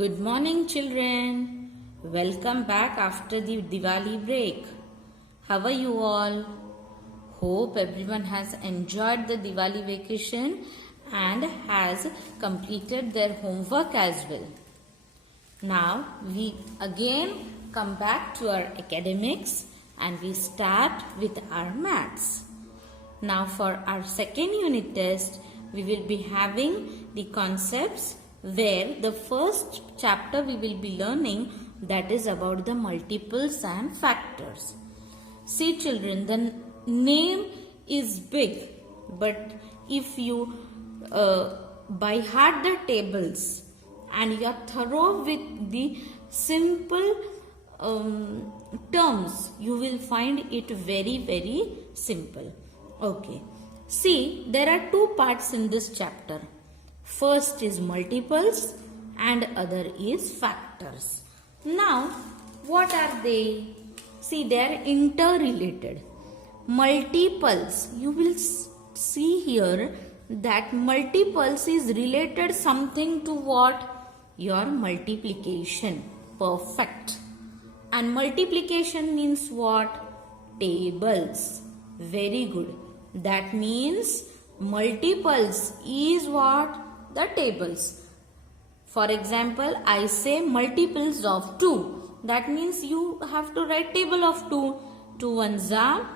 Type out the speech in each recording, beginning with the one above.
Good morning, children. Welcome back after the Diwali break. How are you all? Hope everyone has enjoyed the Diwali vacation and has completed their homework as well. Now we again come back to our academics and we start with our maths. Now for our second unit test, we will be having the concepts where the first chapter we will be learning, that is about the multiples and factors. See children, the name is big, but if you by heart the tables and you are thorough with the simple terms, you will find it very simple. Okay, see, there are two parts in this chapter. First is multiples and other is factors. Now, what are they? See, they are interrelated. Multiples, you will see here that multiples is related something to what? Your multiplication. Perfect. And multiplication means what? Tables. Very good. That means multiples is what? The tables. For example, I say multiples of 2. That means you have to write table of 2. 2 ones are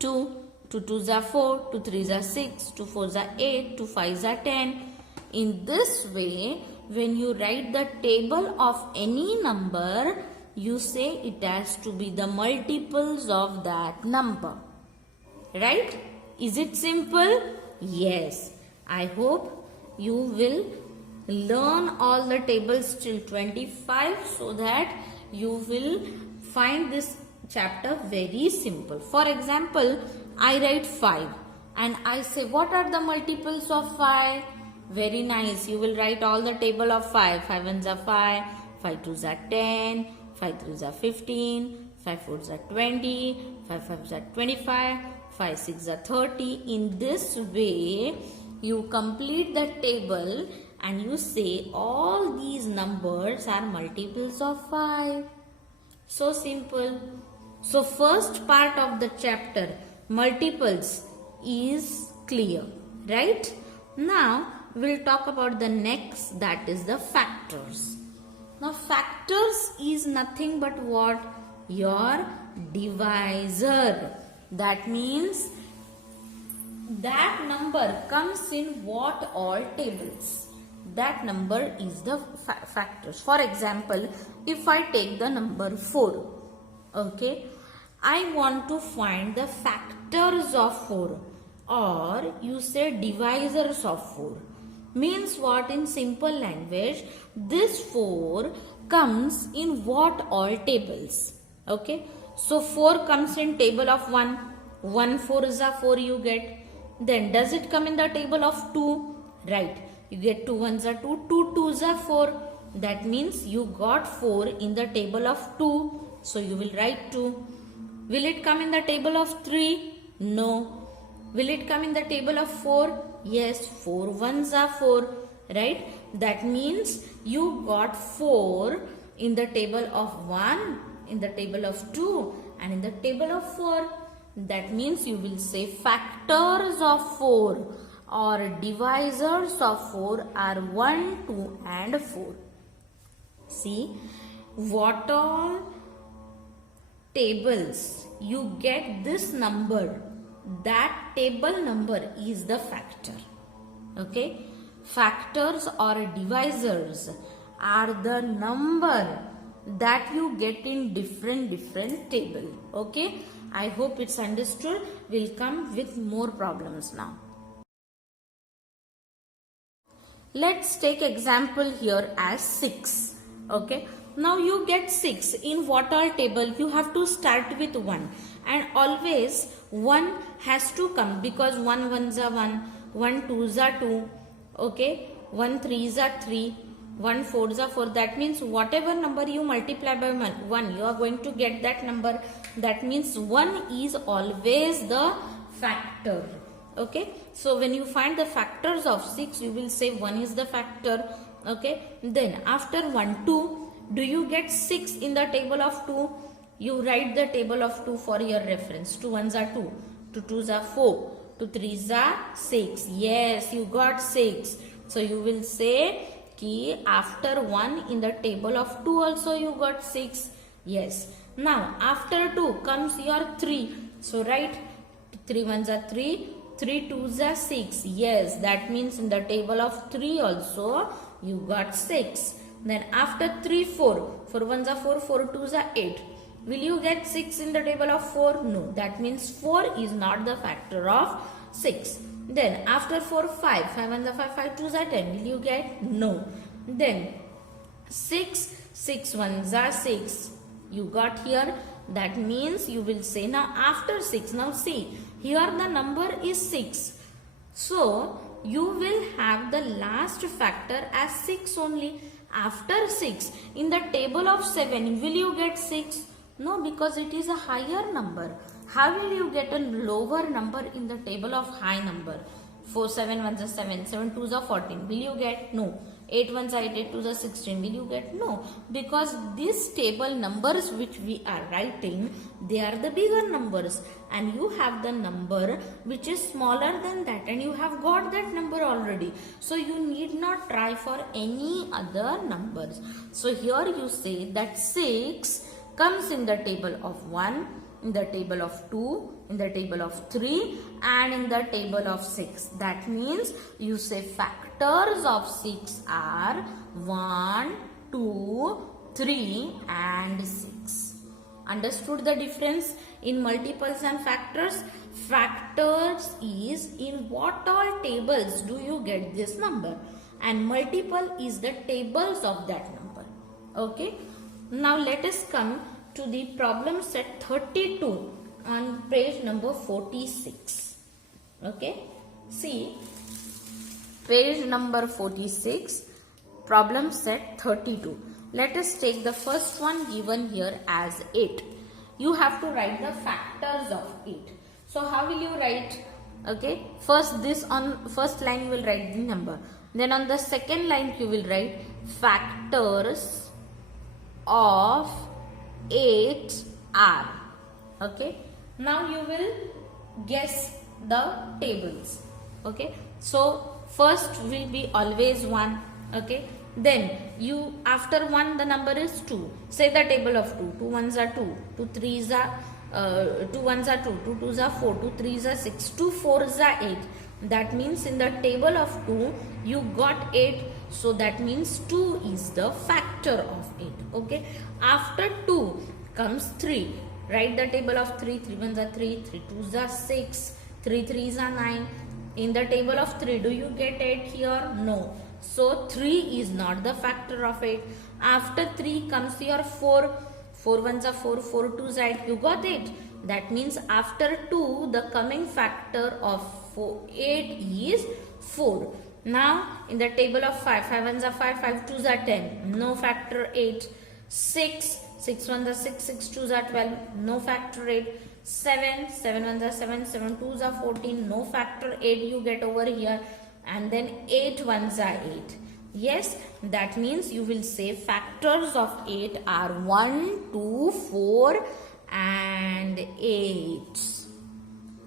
2, 2 twos are 4, 2 threes are 6, 2 fours are 8, 2 fives are 10. In this way, when you write the table of any number, you say it has to be the multiples of that number. Right? Is it simple? Yes. I hope you will learn all the tables till 25 so that you will find this chapter very simple. For example, I write 5 and I say what are the multiples of 5? Very nice. You will write all the table of 5. 5 ones are 5, 5 twos are 10, 5 threes are 15, 5 fours are 20, 5 fives are 25, 5 6 are 30. In this way, you complete the table and you say all these numbers are multiples of 5. So simple. So first part of the chapter, multiples, is clear. Right? Now we'll talk about the next, that is the factors. Now factors is nothing but what? Your divisor. That means that number comes in what all tables. That number is the factors. For example, if I take the number 4, okay, I want to find the factors of 4, or you say divisors of 4. Means what? In simple language, this 4 comes in what all tables. Okay, so 4 comes in table of 1. 1 4 is a 4 you get. Then does it come in the table of 2? Right. You get 2 ones are 2, 2 twos are 4. That means you got 4 in the table of 2. So you will write 2. Will it come in the table of 3? No. Will it come in the table of 4? Yes. 4 ones are 4. Right. That means you got 4 in the table of 1, in the table of 2 and in the table of 4. That means you will say factors of 4 or divisors of 4 are 1, 2 and 4. See, what all tables you get this number, that table number is the factor. Okay, factors or divisors are the number that you get in different table. Okay, I hope it's understood. We'll come with more problems now. Let's take example here as 6. Okay, now you get 6 in what all table? You have to start with 1 and always 1 has to come because 1 ones are 1, 1 twos are 2, okay, 1 threes are 3, 1 fours are 4. That means whatever number you multiply by 1, you are going to get that number. That means 1 is always the factor. Okay, so when you find the factors of 6, you will say 1 is the factor. Okay, then after 1 2, do you get 6 in the table of 2? You write the table of 2 for your reference. 2 ones are 2, 2 twos are 4, 2 threes are 6. Yes, you got 6. So you will say ki after 1 in the table of 2 also you got 6. Yes. Now after 2 comes your 3. So write 3 ones are 3, 3 twos are 6. Yes, that means in the table of 3 also you got 6. Then after 3 4, 4 ones are 4, 4 twos are 8. Will you get 6 in the table of 4? No. That means 4 is not the factor of 6. Then after 4 5, 5 ones are 5, 5 twos are 10. Will you get? No. Then 6, 6 ones are 6. You got here. That means you will say now after 6. Now see, here the number is 6. So you will have the last factor as 6 only. After 6, in the table of 7, will you get 6? No, because it is a higher number. How will you get a lower number in the table of high number? 4 7 ones are 7, 7 twos are 14. Will you get? No. 8 ones are 8, 8 twos are 16. Will you get? No. Because these table numbers which we are writing, they are the bigger numbers. And you have the number which is smaller than that. And you have got that number already. So you need not try for any other numbers. So here you say that 6 comes in the table of 1, in the table of 2, in the table of 3 and in the table of 6. That means you say factors of 6 are 1, 2, 3 and 6. Understood the difference in multiples and factors? Factors is in what all tables do you get this number, and multiple is the tables of that number. Okay. Now let us come to the problem set 32 on page number 46. Okay. See, page number 46, problem set 32. Let us take the first one given here as 8. You have to write the factors of 8. So how will you write? Okay. First this on first line you will write the number. Then on the second line you will write factors of 8 are. Okay. Now you will guess the tables. Okay. So first will be always 1. Okay. Then you after 1 the number is 2. Say the table of 2. 2 ones are 2. 2 threes are 2 ones are 2. 2 twos are 4. 2 threes are 6. 2 fours are 8. That means in the table of 2 you got 8. So that means 2 is the factor of 8. Okay. After 2 comes 3. Write the table of 3. 3 ones are 3. 3 twos are 6. 3 threes are 9. In the table of 3, do you get 8 here? No. So 3 is not the factor of 8. After 3 comes your 4. 4 ones are 4. 4 twos are 8. You got 8. That means after 2, the coming factor of 8 is 4. Now in the table of 5, 5 ones are 5. 5 twos are 10. No factor 8. 6. 6 ones are 6. 6 twos are 12. No factor 8. 7. 7 ones are 7. 7 twos are 14. No factor 8 you get over here. And then 8 ones are 8. Yes, that means you will say factors of 8 are 1, 2, 4 and 8.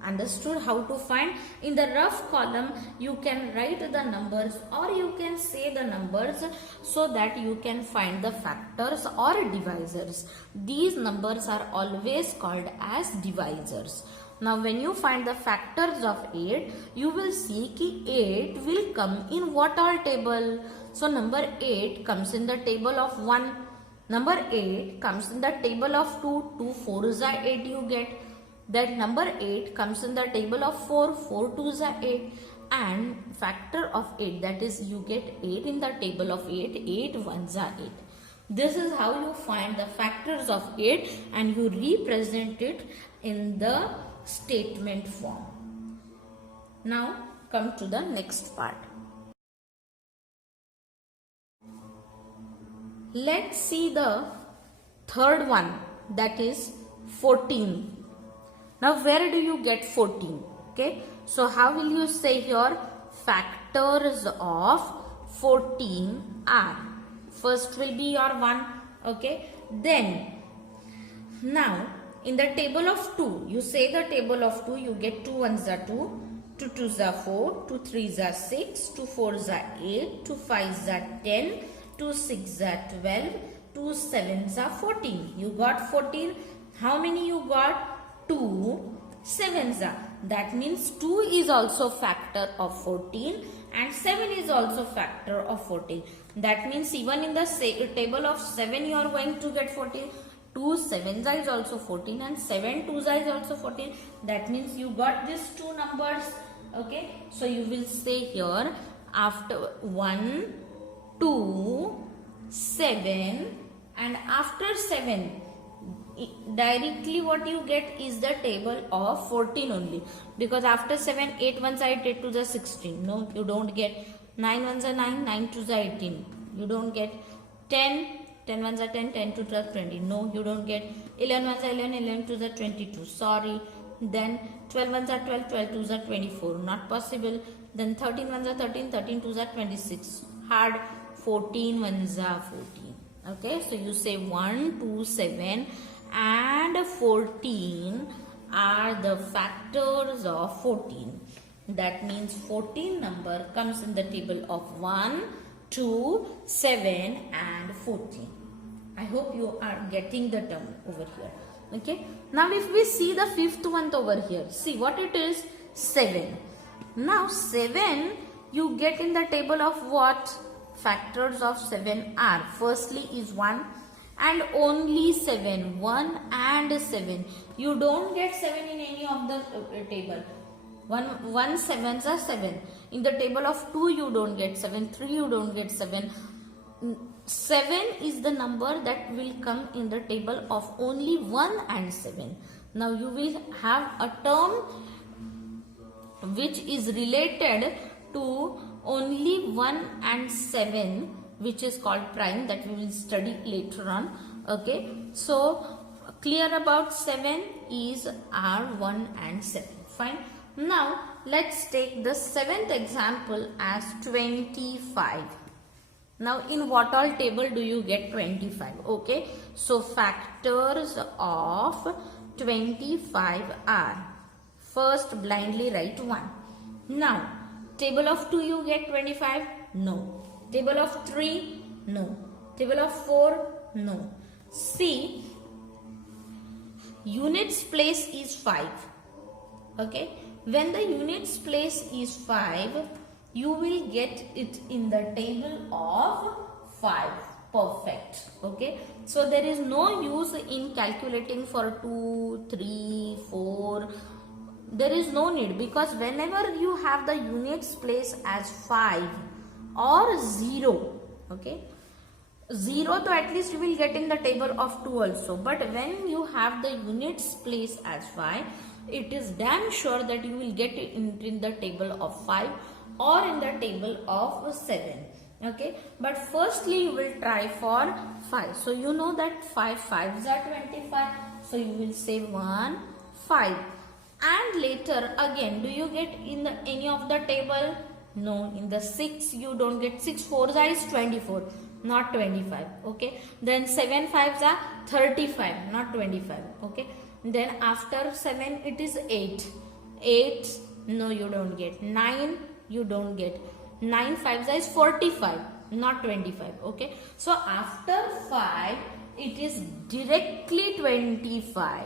Understood how to find? In the rough column you can write the numbers or you can say the numbers so that you can find the factors or divisors. These numbers are always called as divisors. Now when you find the factors of 8, you will see ki 8 will come in what all table? So number 8 comes in the table of 1. Number 8 comes in the table of 2. 2 4s are 8 you get. That number 8 comes in the table of 4. 4 twos are 8. And factor of 8, that is you get 8 in the table of 8. 8 ones are 8. This is how you find the factors of 8 and you represent it in the statement form. Now come to the next part. Let's see the third one, that is 14. Now where do you get 14? Okay, so how will you say here factors of 14 R. First will be your 1. Okay. Then, now in the table of 2, you say the table of 2, you get 2 1s are 2, 2 2s are 4, 2 3s are 6, 2 4s are 8, 2 5s are 10, 2 6s are 12, 2 7s are 14. You got 14. How many you got? 2 7s are. That means 2 is also factor of 14 and 7 is also factor of 14. That means even in the table of 7 you are going to get 14. 2 7s is also 14 and 7 2s is also 14. That means you got these two numbers. Okay. So you will say here after 1, 2, 7 and after 7 directly what you get is the table of 14 only, because after 7 8 1s are 8 to the 16. No, you don't get 9 1s are 9, 9 2s are 18. You don't get 10 10 1s are 10, 10 to the 20. No, you don't get 11 1s are 11, 11 to the 22. Sorry. Then 12 1s are 12, 12 2s are 24. Not possible. Then 13 1s are 13, 13 2s are 26. Hard. 14 1s are 14. Okay, so you say 1, 2, 7 and 14 are the factors of 14. That means 14 number comes in the table of 1, 2, 7 and 14. I hope you are getting the term over here. Okay. Now if we see the fifth one over here, see what it is? 7. Now 7 you get in the table of what? Factors of 7 are, firstly is 1 and only 7, 1 and 7. You don't get 7 in any of the table. 1 7s are 7. In the table of 2 you don't get 7, 3 you don't get 7. 7 is the number that will come in the table of only 1 and 7. Now you will have a term which is related to only 1 and 7, which is called prime, that we will study later on. Okay, so clear about 7 is R1 and 7. Fine. Now let's take the 7th example as 25. Now in what all table do you get 25? Okay, so factors of 25 are, first blindly write 1. Now table of 2 you get 25? No. Table of 3? No. Table of 4? No. See, units place is 5. Okay. When the units place is 5, you will get it in the table of 5. Perfect. Okay. So there is no use in calculating for 2, 3, 4. There is no need, because whenever you have the units place as 5 or 0, okay, 0 to at least you will get in the table of 2 also, but when you have the units place as 5, it is damn sure that you will get it in the table of 5 or in the table of 7. Okay, but firstly you will try for 5. So you know that 5 5s are 25. So you will say 1, 5. And later again, do you get in any of the table? No. In the 6 you don't get. 6 4s is 24, not 25. Okay. Then 7 5s are 35, not 25. Okay. Then after 7 it is 8. 8, no, you don't get. 9 you don't get. 9 5s is 45, not 25. Okay. So after 5 it is directly 25.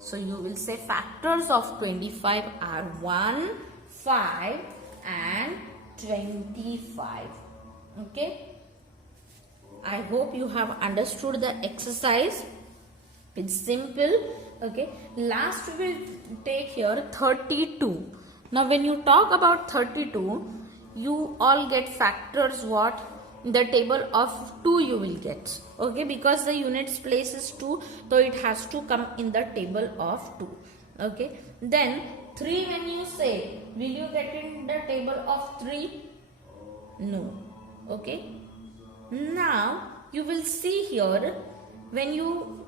So you will say factors of 25 are 1, 5 and 25. Okay. I hope you have understood the exercise. It's simple. Okay. Last we will take here 32. Now when you talk about 32, you all get factors what? The table of 2 you will get. Okay, because the units place is 2, so it has to come in the table of 2. Okay, then 3 when you say, will you get in the table of 3? No. Okay, now you will see here, when you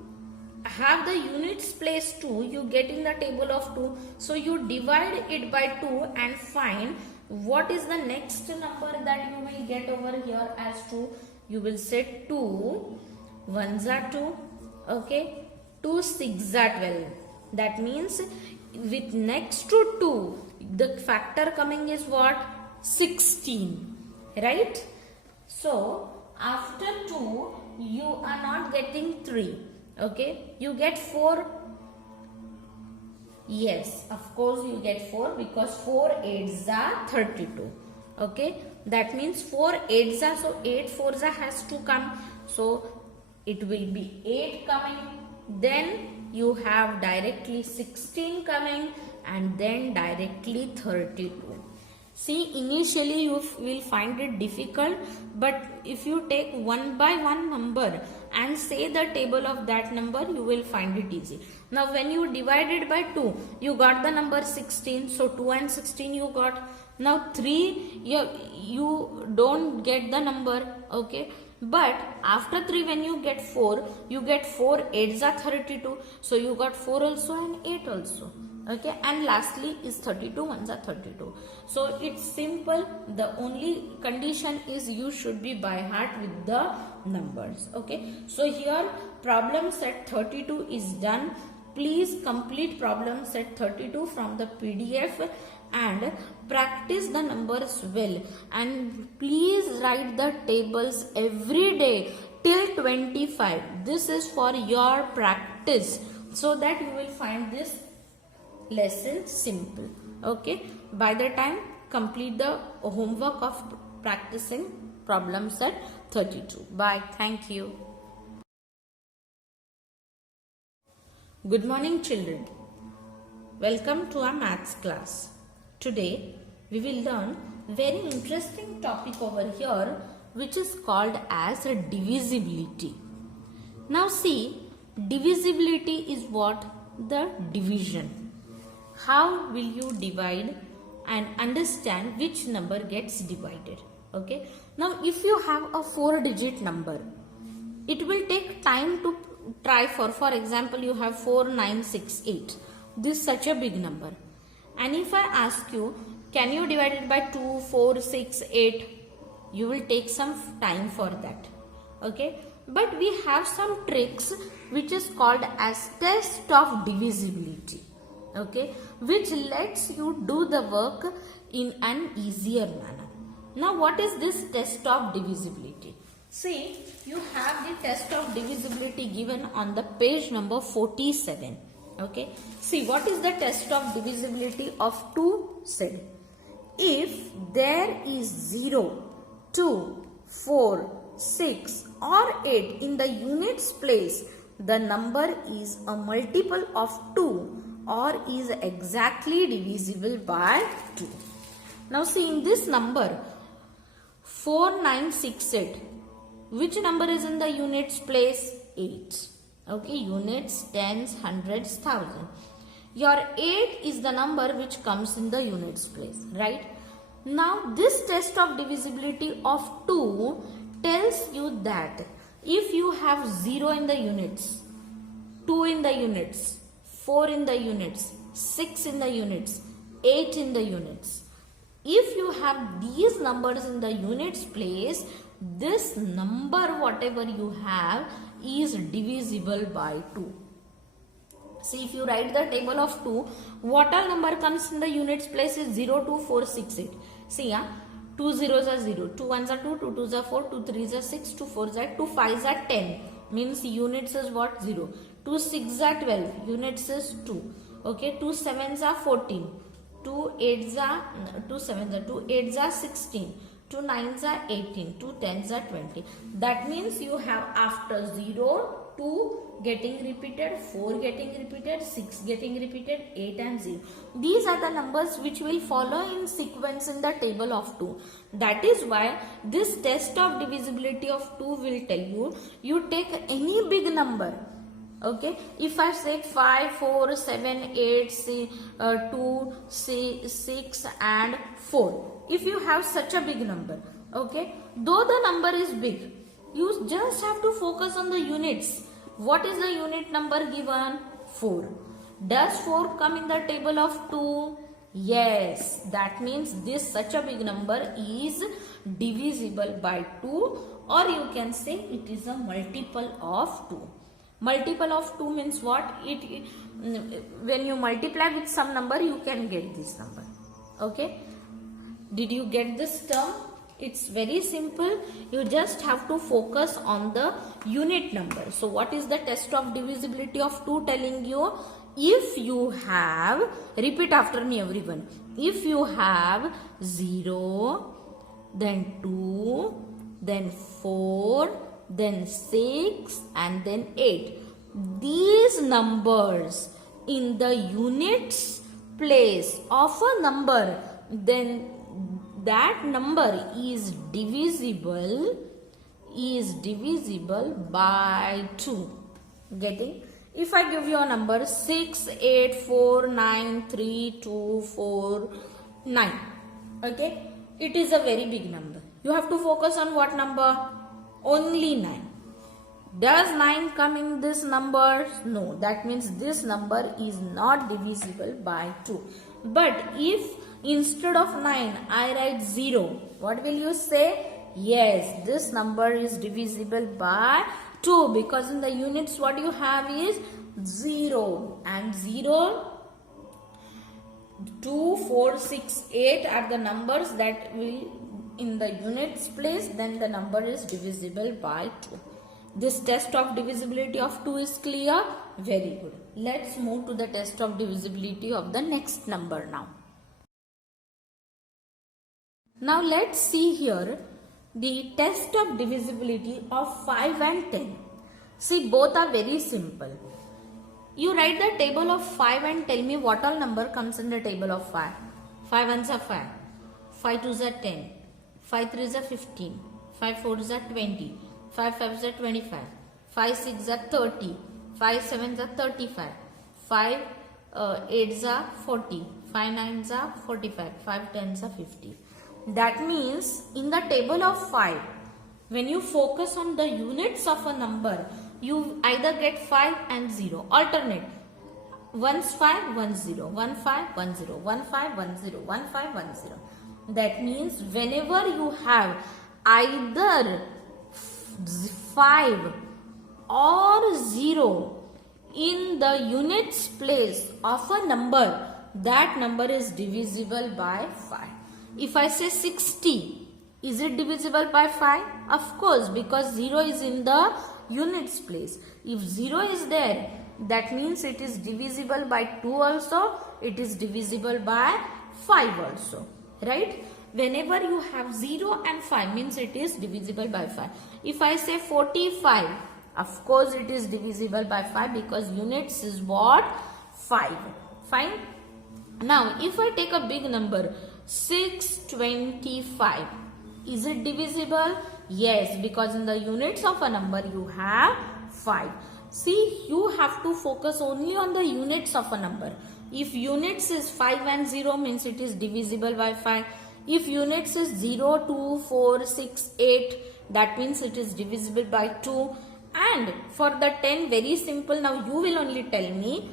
have the units place 2, you get in the table of 2, so you divide it by 2 and find what is the next number that you will get over here as 2? You will say 2 1s are 2, okay, 2 6s are 12. That means with next to 2, the factor coming is what? 16, right? So after 2, you are not getting 3, okay, you get 4. Yes, of course you get 4 because 4 8s are 32. Okay, that means 4 8s are, so 8 4s are has to come. So it will be 8 coming. Then you have directly 16 coming and then directly 32. See, initially you will find it difficult, but if you take one by one number and say the table of that number, you will find it easy. Now when you divide it by 2, you got the number 16. So 2 and 16 you got. Now 3, you don't get the number, okay. But after 3, when you get 4, you get 4 8s are 32. So you got 4 also and 8 also. Okay, and lastly is 32 1s are 32. So it's simple. The only condition is you should be by heart with the numbers. Okay, so here problem set 32 is done. Please complete problem set 32 from the PDF and practice the numbers well, and please write the tables every day till 25. This is for your practice, so that you will find this lesson simple. Okay, by the time complete the homework of practicing problem set 32. Bye. Thank you. Good morning, children. Welcome to our maths class. Today we will learn very interesting topic over here, which is called as divisibility. Now see, divisibility is what? The division. How will you divide and understand which number gets divided? Okay. Now if you have a 4-digit number, it will take time to try for example, you have 4 9 6 8. This is such a big number. And if I ask you, can you divide it by 2, 4, 6, 8? You will take some time for that. Okay. But we have some tricks which is called as test of divisibility. Okay, which lets you do the work in an easier manner. Now what is this test of divisibility? See, you have the test of divisibility given on the page number 47. Okay, see, what is the test of divisibility of 2 said? If there is 0, 2, 4, 6 or 8 in the units place, the number is a multiple of 2 or is exactly divisible by 2. Now see, in this number 4968, which number is in the units place? 8. Okay, units, tens, hundreds, thousand. Your 8 is the number which comes in the units place, right? Now this test of divisibility of 2 tells you that if you have 0 in the units, 2 in the units, 4 in the units, 6 in the units, 8 in the units. If you have these numbers in the units place, this number whatever you have is divisible by 2. See, if you write the table of 2, what all number comes in the units place is 0, 2, 4, 6, 8. See, 2 zeros are 0, 2 ones are 2, 2 twos are 4, 2 threes are 6, 2 fours are 2 fives are 10. Means units is what? 0. 2 6 are 12, units is 2. Okay, 2 7s are 14, 2 8s are 16, 2 9s are 18, 2 10s are 20. That means you have after 0, 2 getting repeated, 4 getting repeated, 6 getting repeated, 8 and 0. These are the numbers which will follow in sequence in the table of 2. That is why this test of divisibility of 2 will tell you, you take any big number. Okay, if I say 5, 4, 7, 8, 2, 6 and 4. If you have such a big number, okay, though the number is big, you just have to focus on the units. What is the unit number given? 4. Does 4 come in the table of 2? Yes, that means this such a big number is divisible by 2, or you can say it is a multiple of 2. Multiple of 2 means what? When you multiply with some number, you can get this number. Okay? Did you get this term? It's very simple. You just have to focus on the unit number. So what is the test of divisibility of 2 telling you? If you have, repeat after me everyone, if you have 0, then 2, then 4, then 6 and then 8. These numbers in the units place of a number, then that number is divisible by 2. Getting? If I give you a number 6, 8, 4, 9, 3, 2, 4, 9. Okay? It is a very big number. You have to focus on what number? Only 9. Does 9 come in this number? No. That means this number is not divisible by 2. But if instead of 9 I write 0, what will you say? Yes, this number is divisible by 2, because in the units what you have is 0, and 0, 2, 4, 6, 8 are the numbers that will in the units place, then the number is divisible by 2. This test of divisibility of 2 is clear? Very good. Let's move to the test of divisibility of the next number now. Now let's see here the test of divisibility of 5 and 10. See, both are very simple. You write the table of 5 and tell me what all number comes in the table of 5. 5 ones are 5, 5 twos are 10, 5 threes are 15, 5 fours are 20, 5 fives are 25, 5 sixes are 30, 5 sevens are 35, 5 eights are 40, 5 nines are 45, 5 tens are 50. That means in the table of 5, when you focus on the units of a number, you either get 5 and 0. Alternate. Once 5, 1 0. 1 5, 1 0. 1 5, 1 0. 1 5, 1 0. That means whenever you have either 5 or 0 in the units place of a number, that number is divisible by 5. If I say 60, is it divisible by 5? Of course, because 0 is in the units place. If 0 is there, that means it is divisible by 2 also, it is divisible by 5 also, right? Whenever you have 0 and 5 means it is divisible by 5. If I say 45, of course it is divisible by 5 because units is what? 5. Fine. Now if I take a big number 625, is it divisible? Yes, because in the units of a number you have 5. See, you have to focus only on the units of a number. If units is 5 and 0 means it is divisible by 5. If units is 0, 2, 4, 6, 8, that means it is divisible by 2. And for the 10, very simple. Now you will only tell me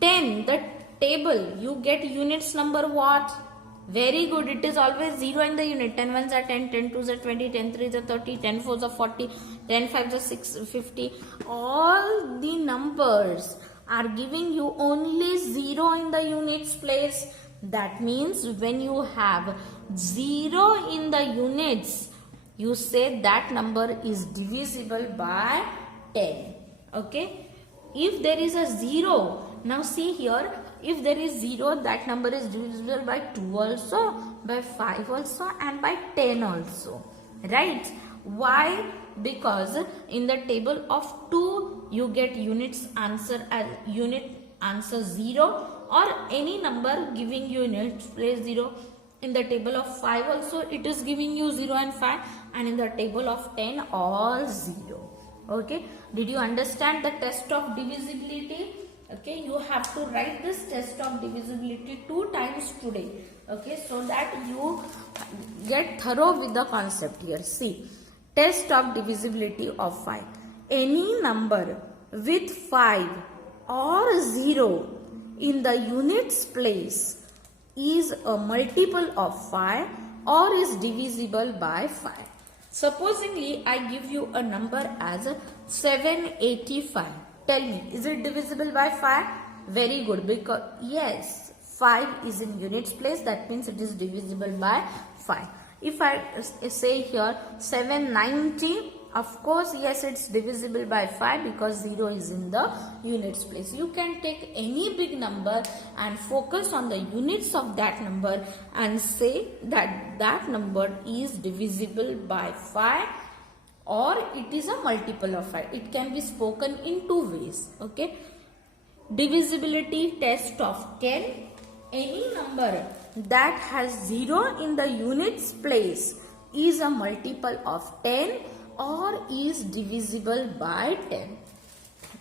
10, the table, you get units number what? Very good. It is always 0 in the unit. 10 ones are 10, 10 twos are 20, 10 threes are 30, 10 fours are 40, 10 fives are 50. All the numbers are giving you only 0 in the units place. That means when you have 0 in the units, you say that number is divisible by 10. Okay. If there is a 0, now see here, if there is 0, that number is divisible by 2 also, by 5 also, and by 10 also. Right? Why? Because in the table of 2, you get units answer as unit answer 0, or any number giving you units place 0. In the table of 5 also, it is giving you 0 and 5, and in the table of 10, all 0. Okay? Did you understand the test of divisibility? Okay, you have to write this test of divisibility 2 times today. Okay, so that you get thorough with the concept here. See, test of divisibility of 5. Any number with 5 or 0 in the units place is a multiple of 5 or is divisible by 5. Supposingly, I give you a number as 785. Tell me, is it divisible by 5? Very good, because yes, 5 is in units place, that means it is divisible by 5. If I say here 790, of course, yes, it's divisible by 5 because 0 is in the units place. You can take any big number and focus on the units of that number and say that that number is divisible by 5 or it is a multiple of 5. It can be spoken in two ways. Okay. Divisibility test of 10. Any number that has 0 in the units place is a multiple of 10 or is divisible by 10.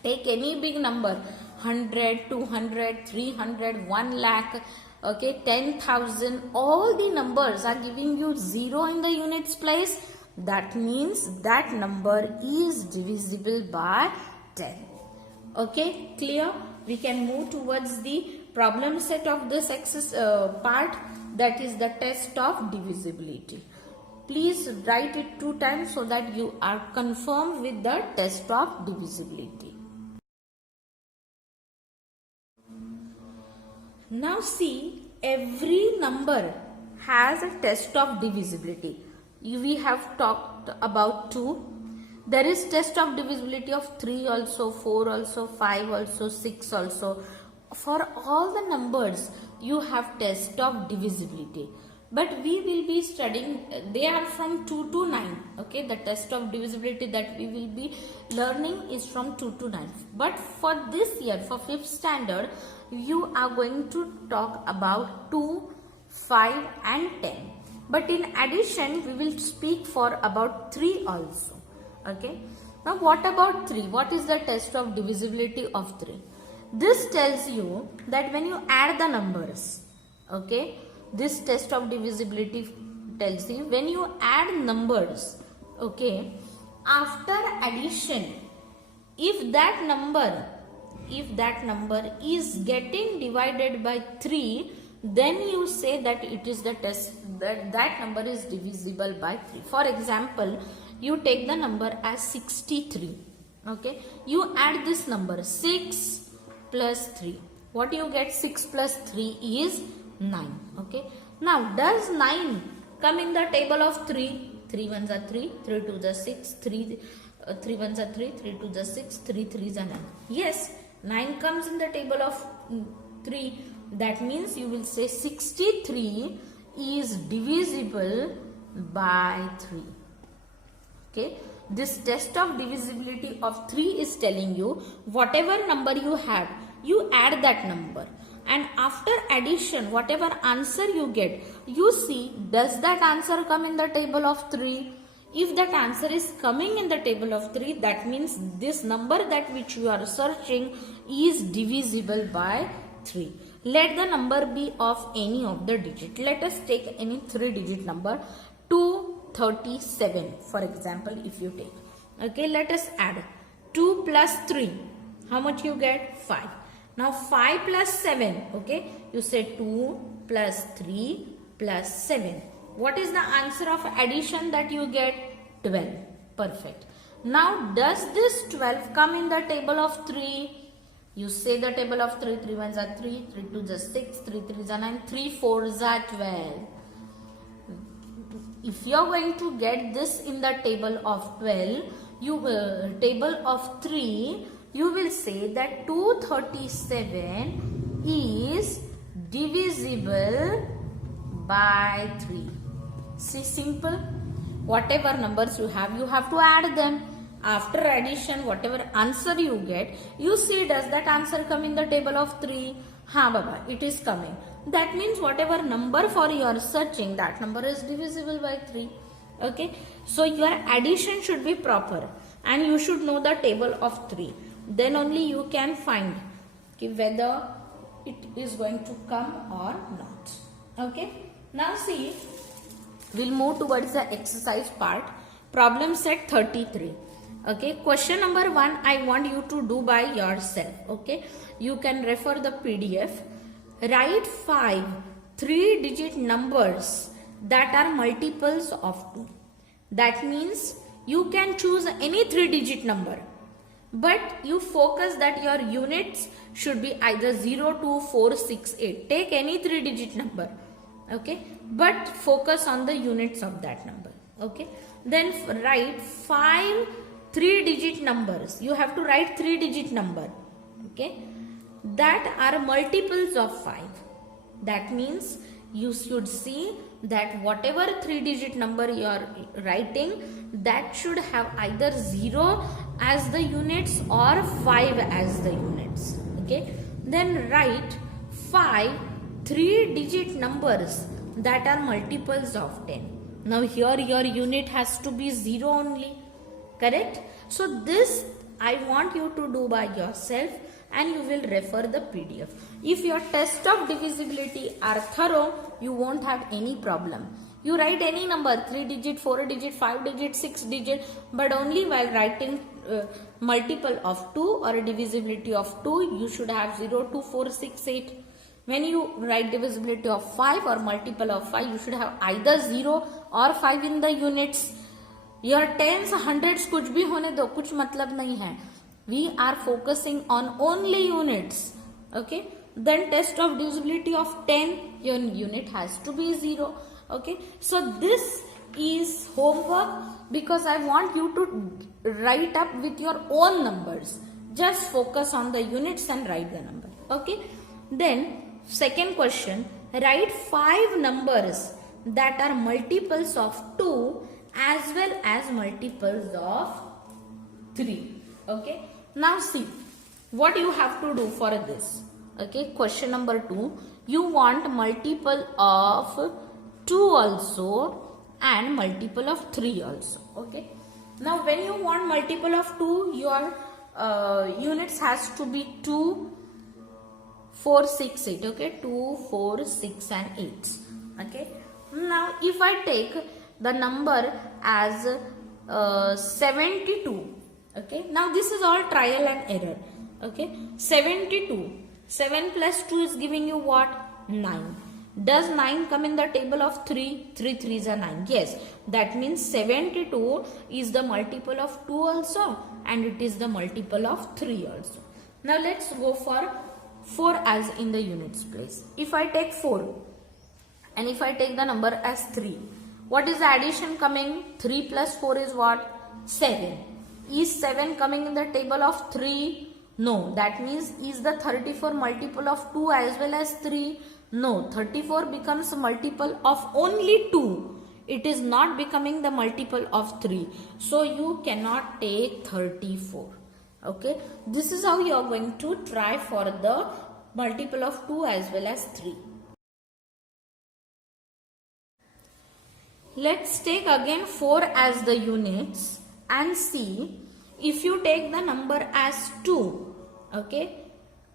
Take any big number, 100, 200, 300, 1 lakh, okay, 10,000. All the numbers are giving you 0 in the units place. That means that number is divisible by 10. Okay, clear? We can move towards the problem set of this part, that is the test of divisibility. Please write it 2 times so that you are confirmed with the test of divisibility. Now see, every number has a test of divisibility. We have talked about 2. There is test of divisibility of 3 also, 4 also, 5 also, 6 also. For all the numbers, you have test of divisibility. But we will be studying, they are from 2 to 9. Okay, the test of divisibility that we will be learning is from 2 to 9. But for this year, for 5th standard, you are going to talk about 2, 5 and 10. But in addition, we will speak for about 3 also. Okay. Now what about 3? What is the test of divisibility of 3? This tells you that when you add the numbers, okay, this test of divisibility tells you when you add numbers, okay, after addition, if that number is getting divided by 3, then you say that it is the test, that number is divisible by 3. For example, you take the number as 63. Okay, you add this number 6 plus 3. What you get? 6 plus 3 is 9. Okay. Now, does 9 come in the table of 3? 3 ones are 3, 3 twos are 6, 3 ones are 3, 3 twos are 6, 3 threes are 9. Yes, 9 comes in the table of 3. That means you will say 63 is divisible by 3. Okay. This test of divisibility of 3 is telling you whatever number you have, you add that number. And after addition, whatever answer you get, you see, does that answer come in the table of 3? If that answer is coming in the table of 3, that means this number that which you are searching is divisible by 3. Let the number be of any of the digit. Let us take any 3-digit number, 237 for example, if you take. Okay, let us add 2 plus 3. How much you get? 5. Now 5 plus 7. Okay, you say 2 plus 3 plus 7. What is the answer of addition that you get? 12. Perfect. Now does this 12 come in the table of 3? You say the table of 3. 3 ones are 3, 3 twos are 6, 3 threes are 9, 3 fours are 12. If you are going to get this in the table of 12, table of 3, you will say that 237 is divisible by 3. See, simple. Whatever numbers you have to add them. After addition, whatever answer you get, you see, does that answer come in the table of 3? Ha baba, it is coming. That means whatever number for you are searching, that number is divisible by 3. Okay. So your addition should be proper and you should know the table of 3. Then only you can find whether it is going to come or not. Okay. Now see, we'll move towards the exercise part. Problem set 33. Okay. Question number 1, I want you to do by yourself. Okay. You can refer the PDF. Write 5 3-digit numbers that are multiples of 2. That means you can choose any 3-digit number, but you focus that your units should be either 0, 2, 4, 6, 8. Take any 3-digit number, okay, but focus on the units of that number, okay. Then write 5 3-digit numbers. You have to write 3-digit number, okay, that are multiples of 5. That means you should see that whatever 3-digit number you are writing, that should have either 0 as the units or 5 as the units, okay. Then write 5 3-digit numbers that are multiples of 10. Now here your unit has to be 0 only, correct? So this I want you to do by yourself, and you will refer the PDF. If your test of divisibility are thorough, you won't have any problem. You write any number, 3-digit, 4-digit, 5-digit, 6-digit, but only while writing multiple of 2 or a divisibility of 2, you should have 0, 2, 4, 6, 8. When you write divisibility of 5 or multiple of 5, you should have either 0 or 5 in the units. Your tens, hundreds कुछ भी होने दो, कुछ मतलब नहीं है. We are focusing on only units, okay. Then test of divisibility of 10, your unit has to be 0, okay. So this is homework, because I want you to write up with your own numbers. Just focus on the units and write the number, okay. Then second question, write 5 numbers that are multiples of 2 as well as multiples of 3, okay. Now see what you have to do for this, okay. Question number 2, you want multiple of 2 also and multiple of 3 also, okay. Now when you want multiple of 2, your units has to be 2, 4, 6, 8, okay. 2, 4, 6 and 8, okay. Now if I take the number as 72, okay. Now this is all trial and error, okay. 72, 7 plus 2 is giving you what? 9. Does 9 come in the table of 3? 3 3s are 9. Yes, that means 72 is the multiple of 2 also, and it is the multiple of 3 also. Now let's go for 4 as in the units place. If I take 4 and if I take the number as 3, what is the addition coming? 3 plus 4 is what? 7. Is 7 coming in the table of 3? No. That means is the 34 multiple of 2 as well as 3? No. 34 becomes a multiple of only 2. It is not becoming the multiple of 3. So you cannot take 34. Okay. This is how you are going to try for the multiple of 2 as well as 3. Let's take again 4 as the units and see if you take the number as 2. Okay.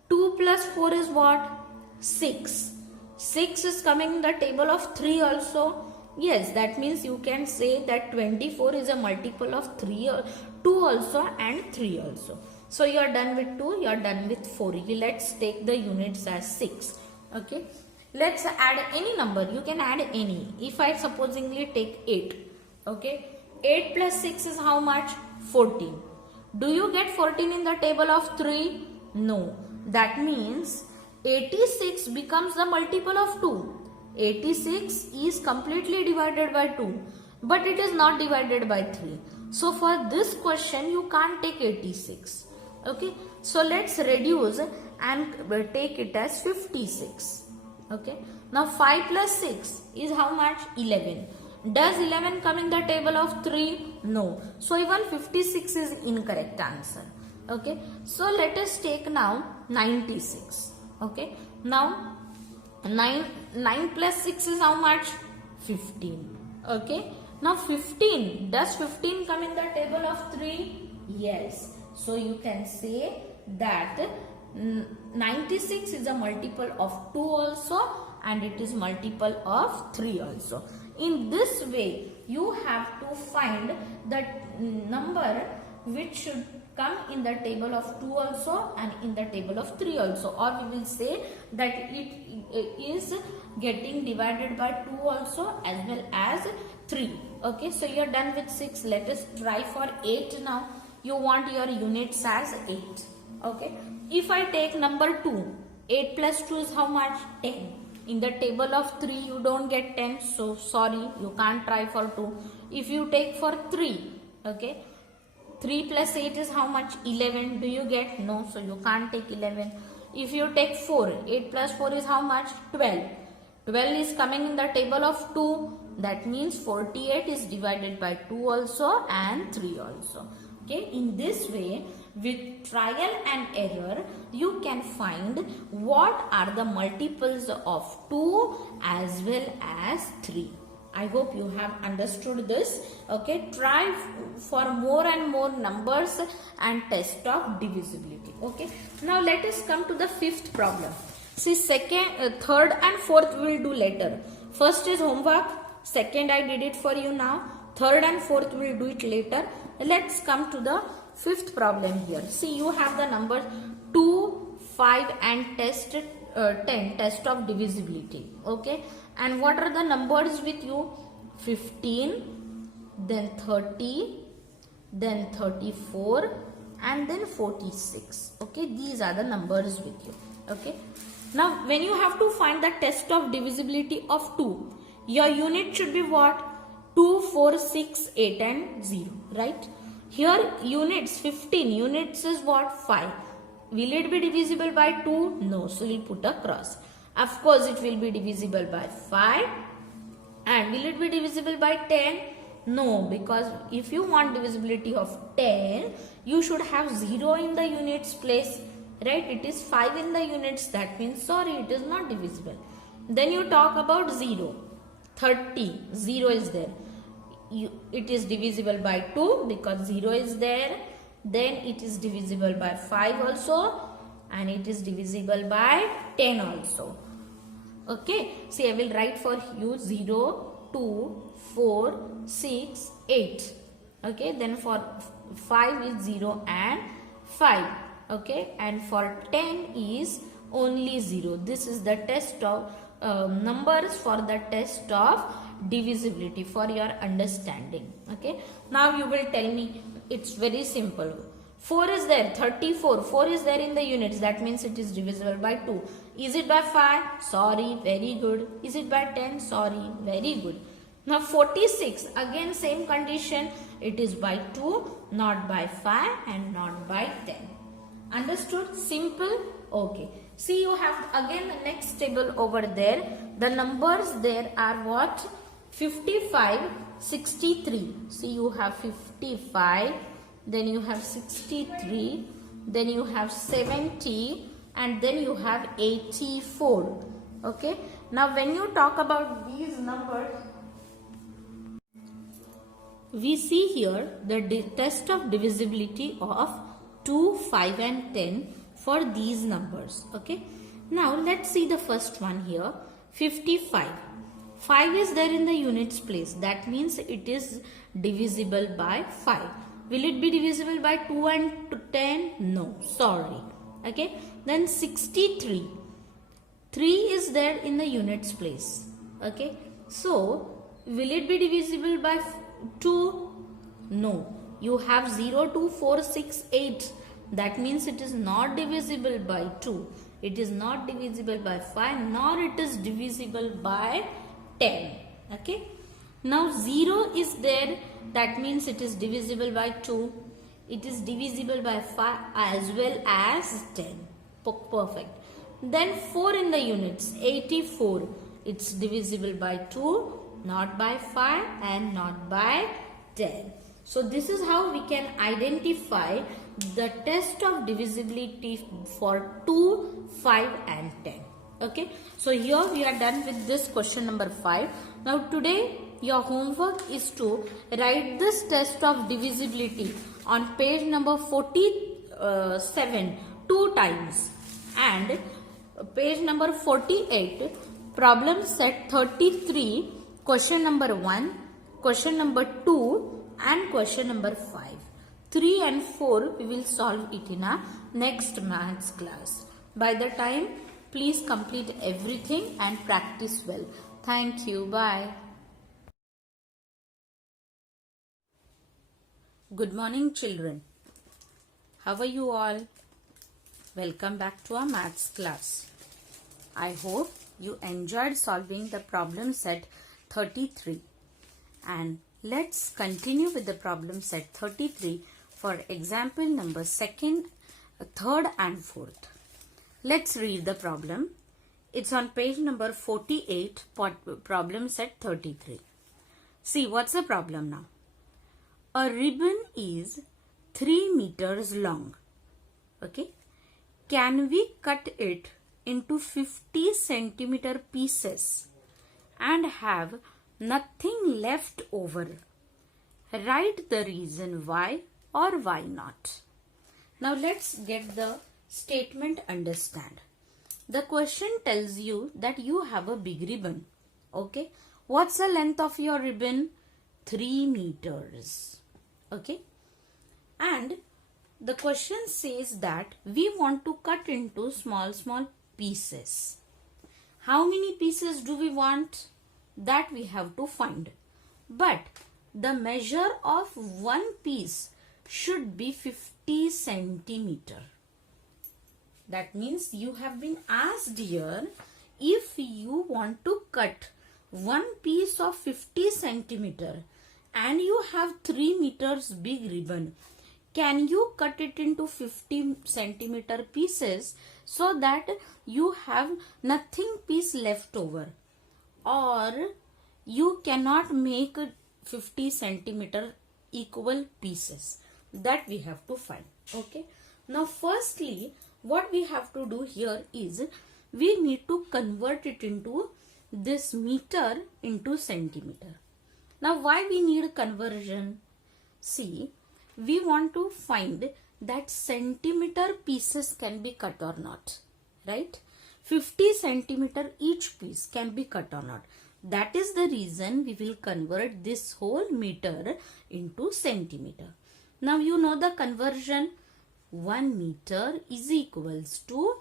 2 plus 4 is what? 6. 6 is coming in the table of 3 also. Yes, that means you can say that 24 is a multiple of 3 or 2 also and 3 also. So you are done with 2, you are done with 4. Let's take the units as 6. Okay. Let's add any number. You can add any. If I supposingly take 8. Okay. 8 plus 6 is how much? 14. Do you get 14 in the table of 3? No. That means 86 becomes the multiple of 2. 86 is completely divided by 2. But it is not divided by 3. So for this question you can't take 86. Okay. So let's reduce and take it as 56. Okay. Now 5 plus 6 is how much? 11. Does 11 come in the table of 3? No. So even 56 is incorrect answer. Okay. So let us take now 96. Okay. Now 9 plus 6 is how much? 15. Okay. Now 15. Does 15 come in the table of 3? Yes. So you can say that 96 is a multiple of 2 also, and it is multiple of 3 also. In this way you have to find the number which should come in the table of 2 also and in the table of 3 also, or we will say that it is getting divided by 2 also as well as 3. Okay, so you are done with 6. Let us try for 8 now. You want your units as 8. Okay, if I take number 2, 8 plus 2 is how much? 10. In the table of 3 you don't get 10, so sorry, you can't try for 2. If you take for 3, okay, 3 plus 8 is how much? 11. Do you get? No, so you can't take 11. If you take 4, 8 plus 4 is how much? 12. 12 is coming in the table of 2. That means 48 is divided by 2 also and 3 also. Okay, in this way, with trial and error, you can find what are the multiples of 2 as well as 3. I hope you have understood this. Okay, try for more and more numbers and test of divisibility. Okay, now let us come to the 5th problem. See, second, third and fourth we will do later. First is homework. Second I did it for you now. Third and fourth we will do it later. Let's come to the 5th problem here. See, you have the numbers 2, 5 and 10, test of divisibility. Okay, and what are the numbers with you? 15, then 30, then 34 and then 46. Okay, these are the numbers with you. Okay, now when you have to find the test of divisibility of 2, your unit should be what? 2, 4, 6, 8 and 0, right? Here units, 15 units is what? 5. Will it be divisible by 2? No, so we'll put a cross. Of course it will be divisible by 5. And will it be divisible by 10? No, because if you want divisibility of 10, you should have 0 in the units place, right? It is 5 in the units, that means sorry, it is not divisible. Then you talk about 0. 30, 0 is there. It is divisible by 2 because 0 is there. Then it is divisible by 5 also, and it is divisible by 10 also. Okay, see, I will write for you 0, 2, 4, 6, 8. Okay, then for 5 is 0 and 5. Okay, and for 10 is only 0. This is the test of numbers for the test of divisibility for your understanding. Okay, now you will tell me, it's very simple. 4 is there, 34, 4 is there in the units, that means it is divisible by 2. Is it by 5? Sorry, very good. Is it by 10? Sorry, very good. Now 46, again same condition, it is by 2, not by 5 and not by 10. Understood? Simple? Okay. See, you have again the next table over there. The numbers there are what? 55, 63. See, you have 55, then you have 63, then you have 70 and then you have 84. Okay. Now when you talk about these numbers, we see here the test of divisibility of 2, 5 and 10 for these numbers. Okay. Now let's see the first one here. 55. 5 is there in the units place. That means it is divisible by 5. Will it be divisible by 2 and 10? No. Sorry. Okay. Then 63. 3 is there in the units place. Okay. So, will it be divisible by 2? No. You have 0, 2, 4, 6, 8. That means it is not divisible by 2. It is not divisible by 5, nor it is divisible by 10. Okay. Now 0 is there. That means it is divisible by 2. It is divisible by 5 as well as 10. Perfect. Then 4 in the units. 84. It's divisible by 2, not by 5 and not by 10. So this is how we can identify the test of divisibility for 2, 5 and 10. Okay. So here we are done with this question number 5. Now today your homework is to write this test of divisibility on page number 47 2 times and page number 48 problem set 33 question number 1, question number 2 and question number 5. 3 and 4 we will solve it in our next maths class. By the time, please complete everything and practice well. Thank you. Bye. Good morning, children. How are you all? Welcome back to our maths class. I hope you enjoyed solving the problem set 33. And let's continue with the problem set 33 for example number 2nd, 3rd and 4th. Let's read the problem. It's on page number 48, problem set 33. See, what's the problem now? A ribbon is 3 meters long. Okay. Can we cut it into 50 centimeter pieces and have nothing left over? Write the reason why or why not. Now let's get the statement understand. The question tells you that you have a big ribbon. Okay. What's the length of your ribbon? 3 meters. Okay. And the question says that we want to cut into small pieces. How many pieces do we want? That we have to find. But the measure of one piece should be 50 centimeter. That means you have been asked here, if you want to cut one piece of 50 centimeter and you have 3 meters big ribbon, can you cut it into 50 centimeter pieces so that you have nothing piece left over? Or you cannot make 50 centimeter equal pieces? That we have to find. Okay. Now firstly, what we have to do here is we need to convert it into this meter into centimeter. Now why we need conversion? See, we want to find that centimeter pieces can be cut or not, right? 50 centimeter each piece can be cut or not. That is the reason we will convert this whole meter into centimeter. Now you know the conversion. 1 meter is equals to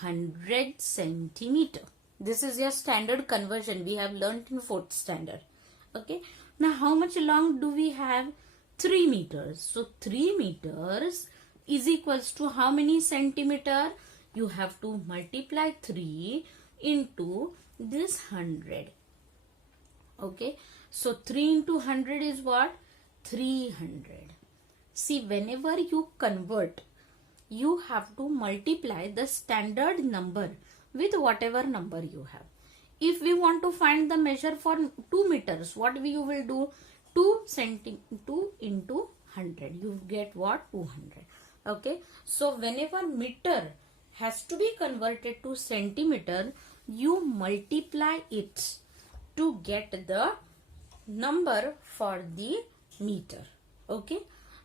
100 centimeter. This is your standard conversion we have learnt in 4th standard. Okay. Now how much long do we have? 3 meters. So 3 meters is equals to how many centimeter? You have to multiply 3 into this 100. Okay. So 3 into 100 is what? 300. See, whenever you convert, you have to multiply the standard number with whatever number you have. If we want to find the measure for 2 meters, what we will do? 2 into 100. You get what? 200. Okay. So whenever meter has to be converted to centimeter, you multiply it to get the number for the meter. Okay.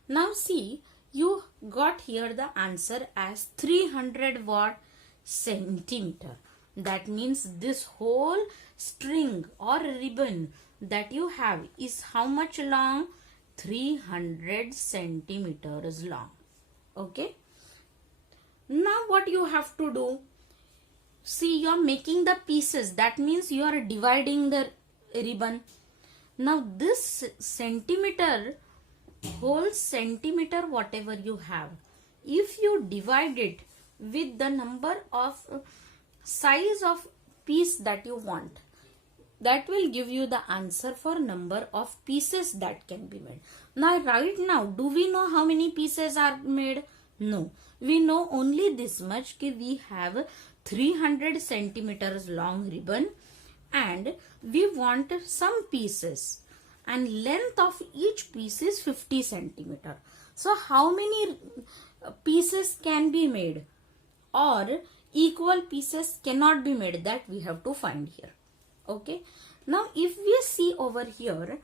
Now see, you got here the answer as 300 what? Centimeter. That means this whole string or ribbon that you have is how much long? 300 centimeters long. Okay. Now what you have to do? See, you are making the pieces. That means you are dividing the ribbon. Now this centimeter, whole centimeter whatever you have, if you divide it with the number of size of piece that you want, that will give you the answer for number of pieces that can be made. Now right now, do we know how many pieces are made? No. We know only this much, कि we have 300 centimeters long ribbon and we want some pieces and length of each piece is 50 centimeter. So how many pieces can be made or equal pieces cannot be made? That we have to find here. Okay. Now if we see over here,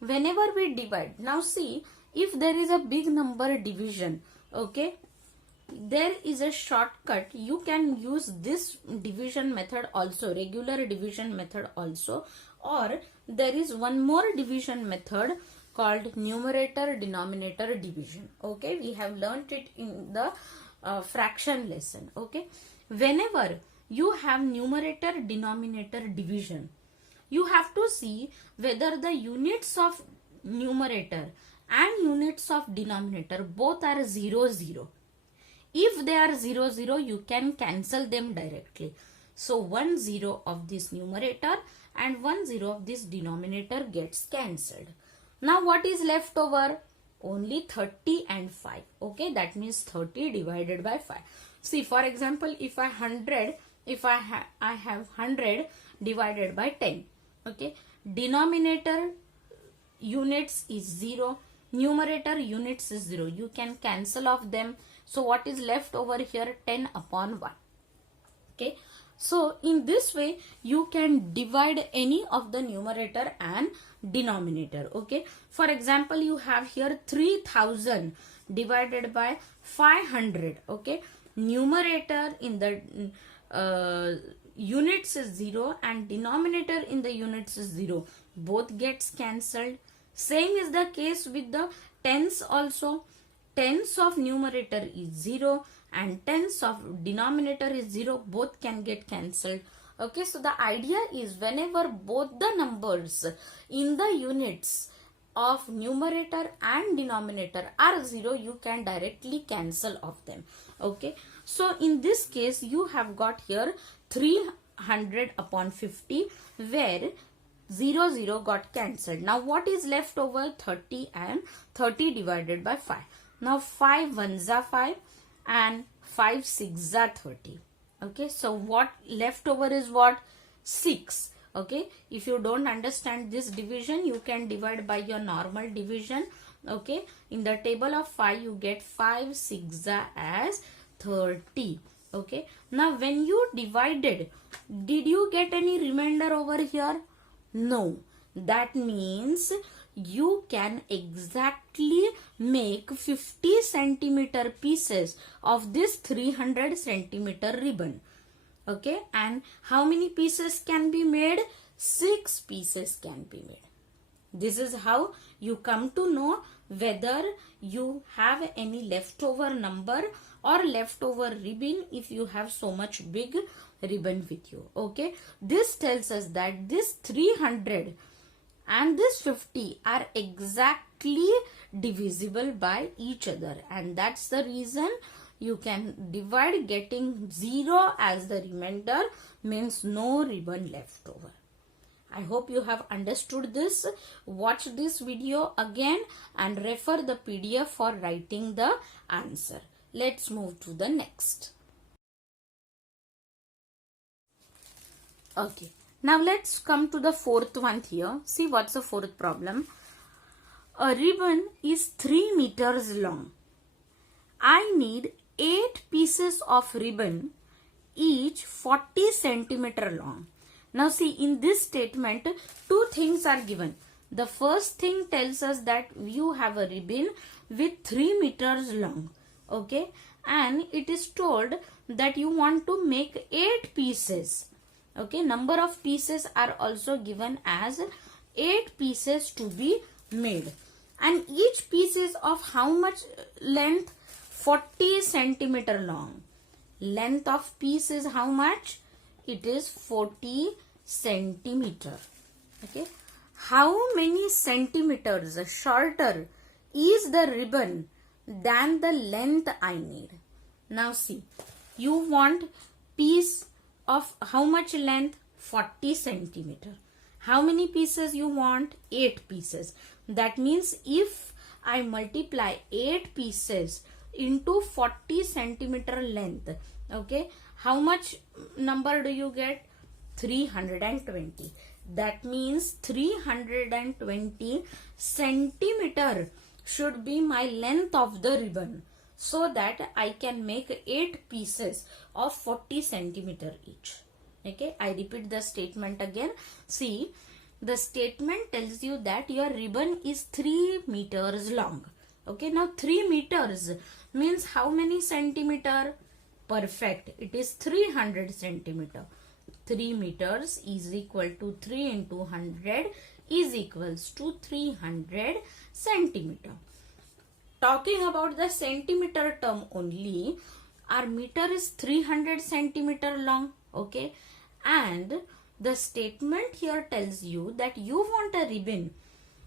whenever we divide, now see, if there is a big number division, okay, there is a shortcut. You can use this division method also, regular division method also, or there is one more division method called numerator denominator division. Okay, we have learned it in the fraction lesson. Okay, whenever you have numerator denominator division, you have to see whether the units of numerator and units of denominator both are 0 0. If they are 0 0, you can cancel them directly. So 1 0 of this numerator and 1 0 of this denominator gets cancelled. Now what is left over? Only 30 and 5. Okay, that means 30 divided by 5. See, for example, if I have 100 divided by 10. Okay, denominator units is 0, numerator units is 0. You can cancel off them. So what is left over here? 10 upon 1. Okay, so in this way you can divide any of the numerator and denominator. Okay, for example, you have here 3000 divided by 500. Okay, numerator in the units is 0 and denominator in the units is 0. Both gets cancelled. Same is the case with the tens also. Tens of numerator is 0 and tens of denominator is 0. Both can get cancelled. Okay, so the idea is whenever both the numbers in the units of numerator and denominator are 0, you can directly cancel off them. Okay, so in this case you have got here 300 upon 50 where 0 0 got cancelled. Now what is left over? 30 and 30 divided by 5. Now 5 1s are 5 and 5 6s are 30. Okay, so what left over is what? 6. Okay, if you don't understand this division, you can divide by your normal division. Okay, in the table of 5 you get 5 6s as 30. Okay, now when you divided, did you get any remainder over here? No. That means you can exactly make 50 centimeter pieces of this 300 centimeter ribbon. Okay, and how many pieces can be made? 6 pieces can be made. This is how you come to know whether you have any leftover number or leftover ribbon if you have so much big ribbon with you. Okay, this tells us that this 300 and this 50 are exactly divisible by each other, and that's the reason you can divide. Getting 0 as the remainder means no ribbon left over. I hope you have understood this. Watch this video again and refer the PDF for writing the answer. Let's move to the next. Okay, now let's come to the fourth one here. See what's the fourth problem. A ribbon is 3 meters long. I need 8 pieces of ribbon, each 40 centimeter long. Now see, in this statement, 2 things are given. The first thing tells us that you have a ribbon with 3 meters long. Okay, and it is told that you want to make 8 pieces. Okay, number of pieces are also given as 8 pieces to be made. And each piece is of how much length? 40 centimeter long. Length of piece is how much? It is 40 centimeter. Okay, how many centimeters shorter is the ribbon than the length I need? Now see, you want piece of how much length? 40 centimeter. How many pieces you want? 8 pieces. That means if I multiply 8 pieces into 40 centimeter length, okay, how much number do you get? 320. That means 320 centimeter should be my length of the ribbon, so that I can make 8 pieces of 40 centimeter each. Okay, I repeat the statement again. See, the statement tells you that your ribbon is 3 meters long. Okay, now 3 meters means how many centimeter? Perfect, it is 300 centimeter. 3 meters is equal to 3 into 100 is equals to 300 centimeter. Talking about the centimeter term only, our meter is 300 centimeter long, okay, and the statement here tells you that you want a ribbon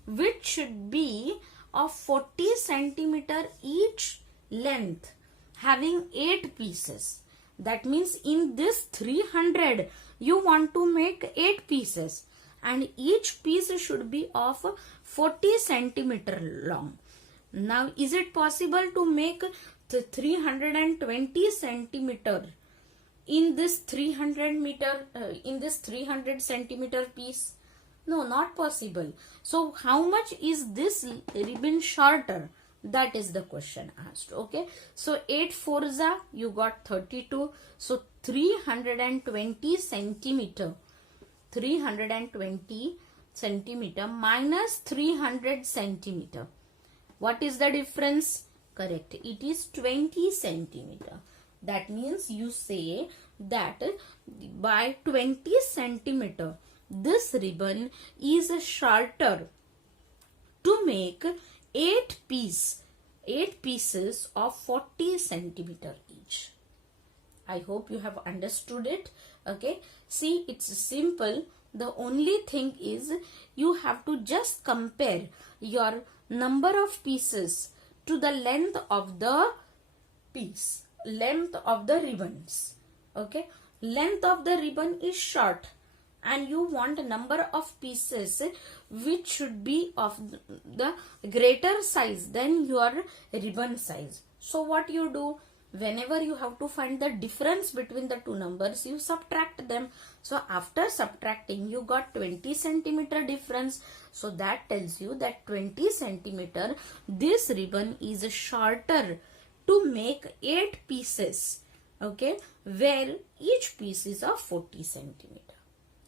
which should be of 40 centimeter each length, having 8 pieces. That means in this 300 you want to make 8 pieces, and each piece should be of 40 centimeter long. Now, is it possible to make the 320 centimeter in this 300 centimeter piece? No, not possible. So how much is this ribbon shorter? That is the question asked. Okay, so 8 fours are, you got 32. So 320 centimeter, 320 centimeter minus 300 centimeter. What is the difference? Correct, it is 20 centimeter. That means you say that by 20 centimeter this ribbon is shorter to make 8 pieces of 40 centimeter each. I hope you have understood it. Okay, see, it's simple. The only thing is you have to just compare your number of pieces to the length of the piece, length of the ribbons. Okay, length of the ribbon is short and you want a number of pieces which should be of the greater size than your ribbon size. So what you do? Whenever you have to find the difference between the two numbers, you subtract them. So after subtracting, you got 20 centimeter difference. So that tells you that 20 centimeter, this ribbon is shorter to make 8 pieces. Okay, where each piece is of 40 centimeter.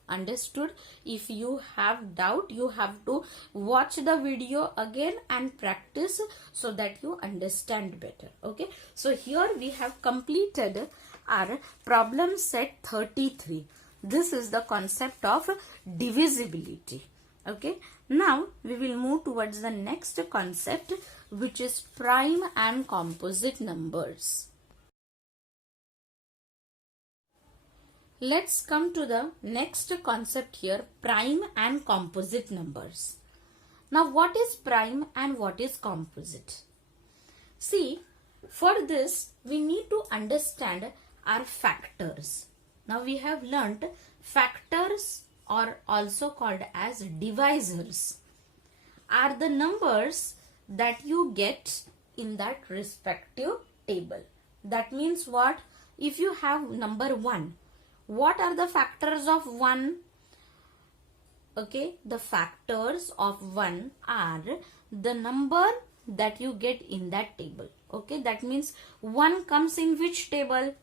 Understood? If you have doubt, you have to watch the video again and practice so that you understand better. Okay, so here we have completed our problem set 33. This is the concept of divisibility. Okay, now we will move towards the next concept, which is prime and composite numbers. Let's come to the next concept here, prime and composite numbers. Now, what is prime and what is composite? See, for this, we need to understand our factors. Now, we have learnt factors, or also called as divisors, are the numbers that you get in that respective table. That means what? If you have number 1, what are the factors of 1? Okay, the factors of 1 are the number that you get in that table. Okay, that means 1 comes in which table?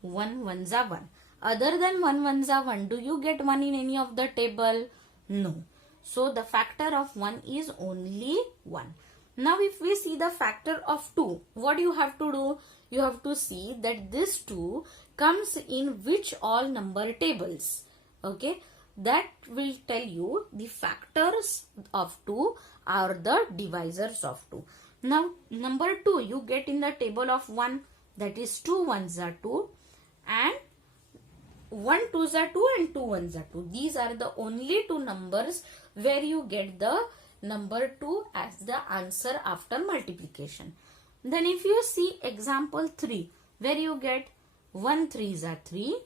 1 ones are 1. Other than 1 ones are 1, do you get 1 in any of the table? No. So the factor of 1 is only 1. Now if we see the factor of 2, what you have to do? You have to see that this 2 comes in which all number tables. Okay, that will tell you the factors of 2 are the divisors of 2. Now number 2 you get in the table of 1, that is 2 ones are 2 and 1 twos are 2 and 2 ones are 2. These are the only two numbers where you get the number 2 as the answer after multiplication. Then if you see example 3, where you get 1 threes are 3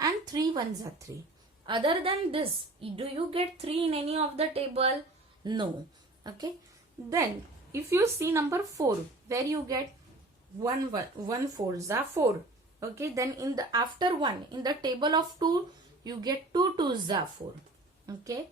and 3 ones are 3. Other than this, do you get 3 in any of the table? No. Okay. Then if you see number 4, where you get 1 fours are 4. Okay. Then in the after 1, in the table of 2, you get 2 twos are 4. Okay.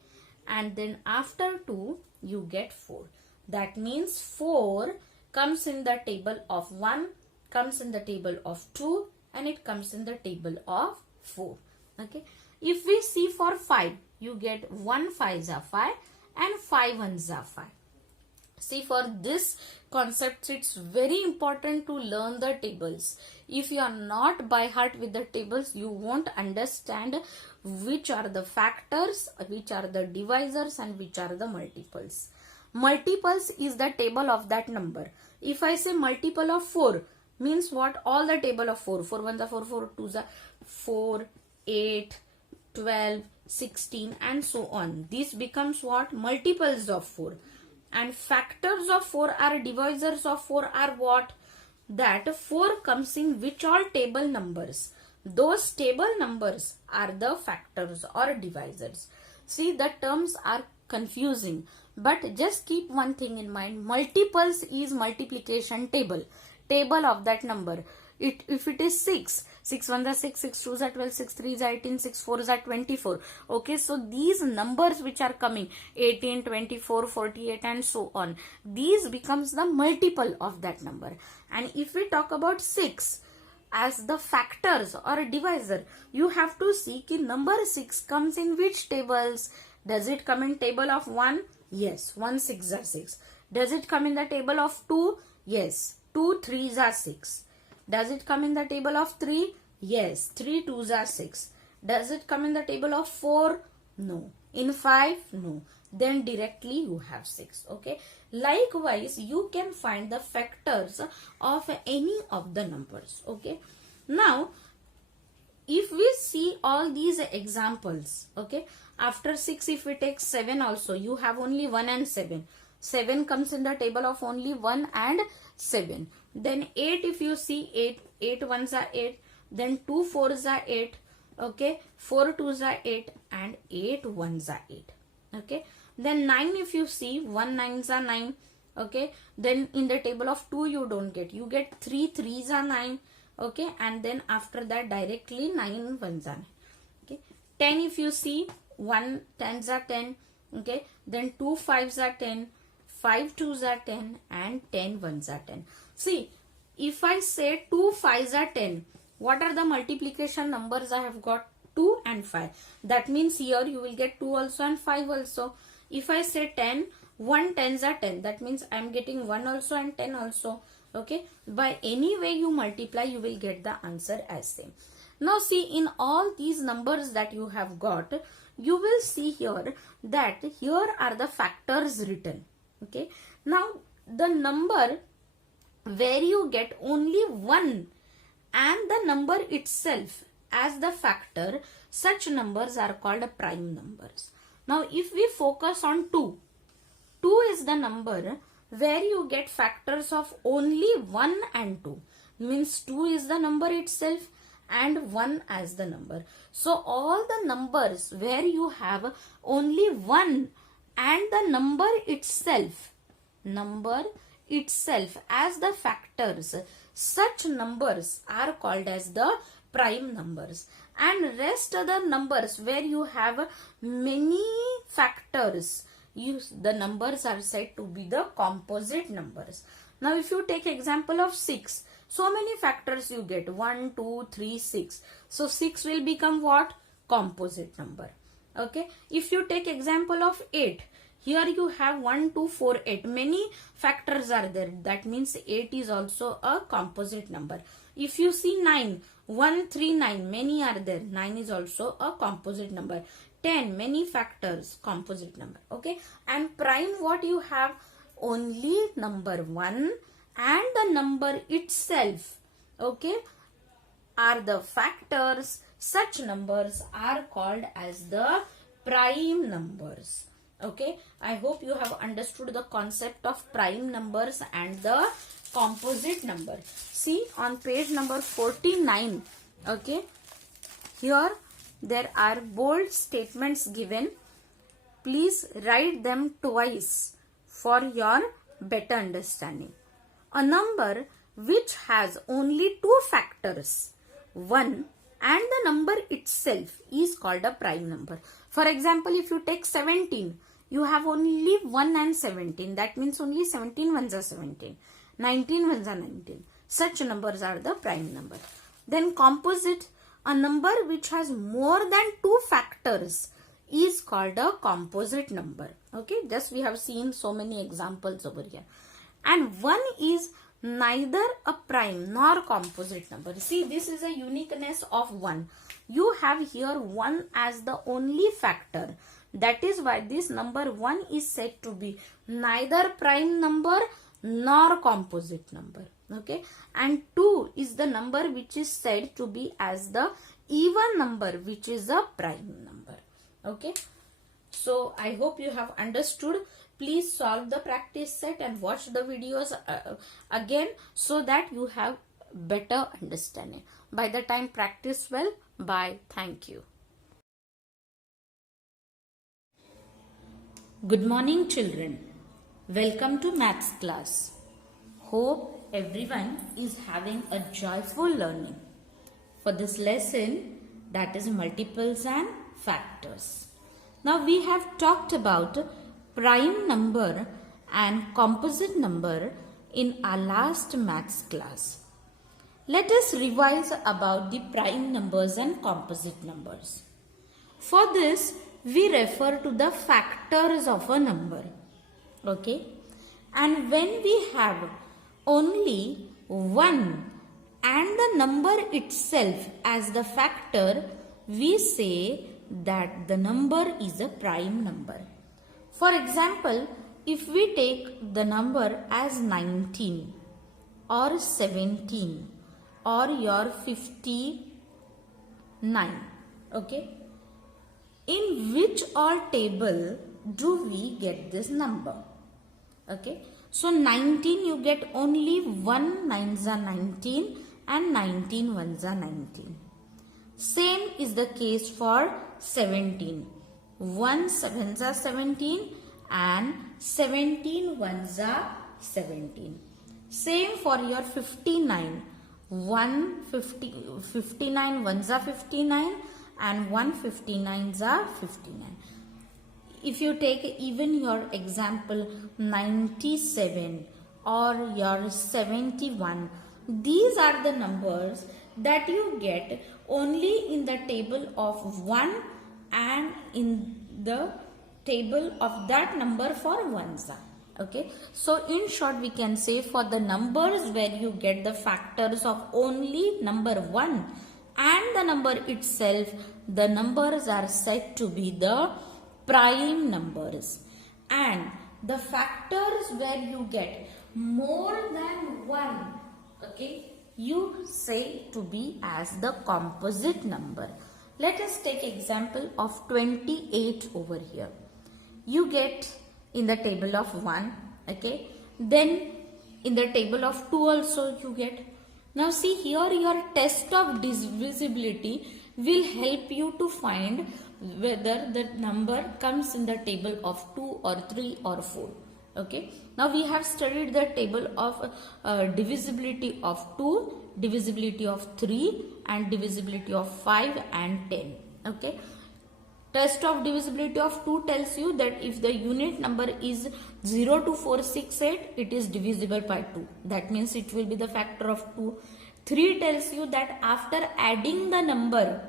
And then after 2, you get 4. That means 4 comes in the table of 1, comes in the table of 2, and it comes in the table of 4. Okay. If we see for 5, you get 1 fives are 5 and 5 ones are 5. See, for this concept, it's very important to learn the tables. If you are not by heart with the tables, you won't understand which are the factors, which are the divisors, and which are the multiples. Multiples is the table of that number. If I say multiple of 4, means what? All the table of 4. 4 1s are 4, 4 2s are 4, 8, 12, 16, and so on. This becomes what? Multiples of 4. And factors of 4 are divisors of 4 are what? That 4 comes in which all table numbers. Those table numbers are the factors or divisors. See, the terms are confusing, but just keep one thing in mind. Multiples is multiplication table of that number. If it is 6, 6 1s are 6, 6 2s are 12, 6 3s are 18, 6 4s are 24. Okay, so these numbers which are coming 18, 24, 48 and so on, these becomes the multiple of that number. And if we talk about 6 as the factors or a divisor, you have to see ki number 6 comes in which tables. Does it come in table of 1? Yes, 1 6s are 6. Does it come in the table of 2? Yes, 2 3s are 6. Does it come in the table of 3? Yes, 3 2s are 6. Does it come in the table of 4? No. In 5? No. Then directly you have 6. Okay. Likewise, you can find the factors of any of the numbers. Okay. Now, if we see all these examples, okay, after 6, if we take 7 also, you have only 1 and 7. 7 comes in the table of only 1 and 7. Then 8, if you see 8 1s are 8, then 2 4s are 8, okay, 4 2s are 8 and 8 1s are 8, okay. Then 9, if you see 1 9s are 9, okay, then in the table of 2 you don't get, you get 3 3s are 9, okay, and then after that directly 9 1s are 9, okay. 10, if you see 1 10s are 10, okay, then 2 5s are 10, 5 2s are 10 and 10 1s are 10. See, if I say 2 5s are 10, what are the multiplication numbers I have got? 2 and 5. That means here you will get 2 also and 5 also. If I say 10, 1 10s are 10. That means I am getting 1 also and 10 also. Okay. By any way you multiply, you will get the answer as same. Now see, in all these numbers that you have got, you will see here that here are the factors written. Okay. Now the number where you get only 1 and the number itself as the factor, such numbers are called prime numbers. Now if we focus on 2, 2 is the number where you get factors of only 1 and 2. Means 2 is the number itself and 1 as the number. So all the numbers where you have only 1 and the number itself as the factors, such numbers are called as the prime numbers. And rest of the numbers where you have many factors, the numbers are said to be the composite numbers. Now if you take example of 6, so many factors you get, 1 2 3 6. So 6 will become what? Composite number. Okay. If you take example of 8, here you have 1 2 4 8. Many factors are there. That means 8 is also a composite number. If you see 9, 1 3 9, many are there. 9 is also a composite number. 10, many factors, composite number. Okay. And prime, what you have? Only number 1 and the number itself, okay, are the factors. Such numbers are called as the prime numbers. Okay, I hope you have understood the concept of prime numbers and the composite number. See, on page number 49, okay, here there are bold statements given. Please write them twice for your better understanding. A number which has only 2 factors, 1 and the number itself, is called a prime number. For example, if you take 17, you have only 1 and 17. That means only 17 ones are 17. 19 ones are 19. Such numbers are the prime number. Then composite, a number which has more than 2 factors is called a composite number. Okay, just we have seen so many examples over here. And 1 is neither a prime nor composite number. See, this is a uniqueness of 1. You have here 1 as the only factor. That is why this number 1 is said to be neither prime number nor composite number. Okay, and 2 is the number which is said to be as the even number, which is a prime number. Okay, so I hope you have understood. Please solve the practice set and watch the videos again, so that you have better understanding. By the time practice well. Bye. Thank you. Good morning, children. Welcome to maths class. Hope everyone is having a joyful learning for this lesson, that is multiples and factors. Now we have talked about prime number and composite number in our last maths class. Let us revise about the prime numbers and composite numbers. For this, we refer to the factors of a number. Okay, and when we have only 1 and the number itself as the factor, we say that the number is a prime number. For example, if we take the number as 19 or 17 or your 59, okay, in which all table do we get this number? Okay, so 19 you get only 1 9s are 19 and 19 1s are 19. Same is the case for 17. 1 7s are 17 and 17 1s are 17. Same for your 59. 59 1s are 59 and 159s are 59. If you take even your example 97 or your 71, these are the numbers that you get only in the table of 1 and in the table of that number for 1s. Okay, so in short we can say for the numbers where you get the factors of only number 1 and the number itself, the numbers are said to be the prime numbers. And the factors where you get more than 1, okay, you say to be as the composite number. Let us take example of 28 over here. You get in the table of 1, okay, then in the table of 2 also you get. Now see here, your test of divisibility will help you to find whether the number comes in the table of 2 or 3 or 4. Okay, now we have studied the table of divisibility of 2, divisibility of 3 and divisibility of 5 and 10. Okay, test of divisibility of 2 tells you that if the unit number is 0 to 468, it is divisible by 2. That means it will be the factor of 2. 3 tells you that after adding the number,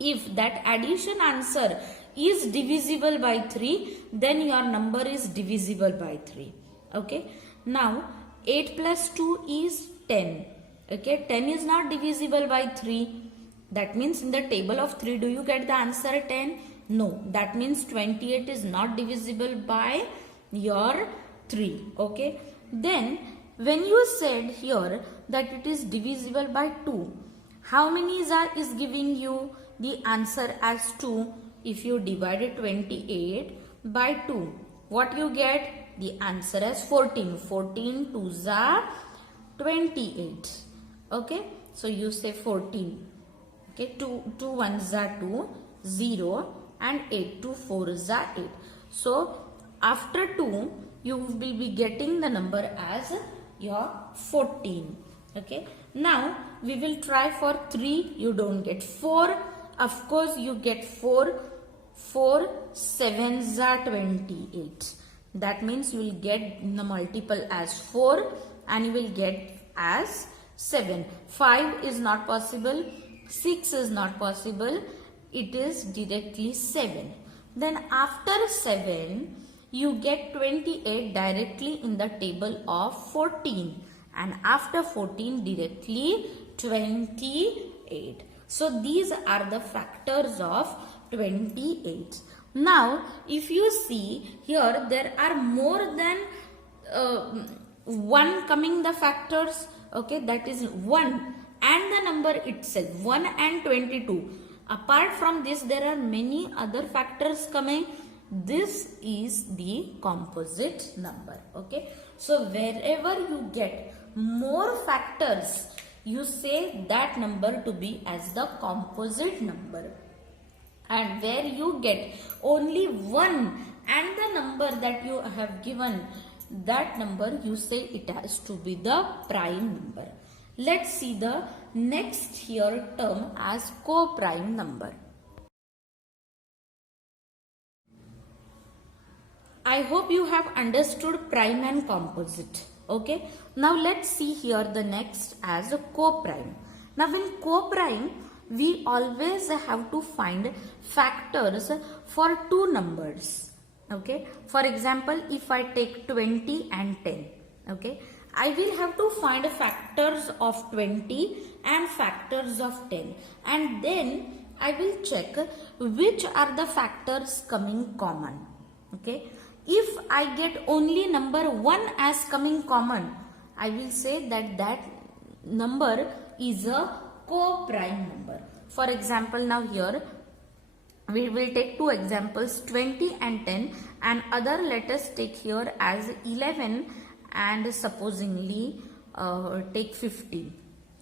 if that addition answer is divisible by 3, then your number is divisible by 3. Okay, now 8 plus 2 is 10. Okay, 10 is not divisible by 3. That means in the table of 3, do you get the answer 10? No. That means 28 is not divisible by your 3. Okay. Then when you said here that it is divisible by 2, how many is giving you the answer as 2? If you divided 28 by 2, what you get? The answer as 14. 14 2s are 28. Okay. So you say 14. Okay, 2 1s are 2, 0 and 8 2 4s are 8. So after 2, you will be getting the number as your 14. Okay, now we will try for 3, you don't get 4. Of course, you get 4. 4 7s are 28. That means you will get the multiple as 4 and you will get as 7. 5 is not possible. 6 is not possible. it is directly 7. Then after 7, you get 28 directly in the table of 14. And after 14, directly 28. So these are the factors of 28. Now, if you see here, there are more than 1 coming the factors. Okay, that is 1 and the number itself, 1 and 22. Apart from this, there are many other factors coming. This is the composite number. Okay, so wherever you get more factors, you say that number to be as the composite number. And where you get only 1 and the number that you have given, that number you say it has to be the prime number. Let's see the next here term as co-prime number. I hope you have understood prime and composite. Okay. Now let's see here the next as a co-prime. Now in co-prime, we always have to find factors for two numbers. Okay. For example, if I take 20 and 10. Okay. I will have to find factors of 20 and factors of 10. And then I will check which are the factors coming common. Okay. If I get only number 1 as coming common, I will say that that number is a co-prime number. For example, now here we will take two examples, 20 and 10, and other let us take here as 11 and supposingly take 15.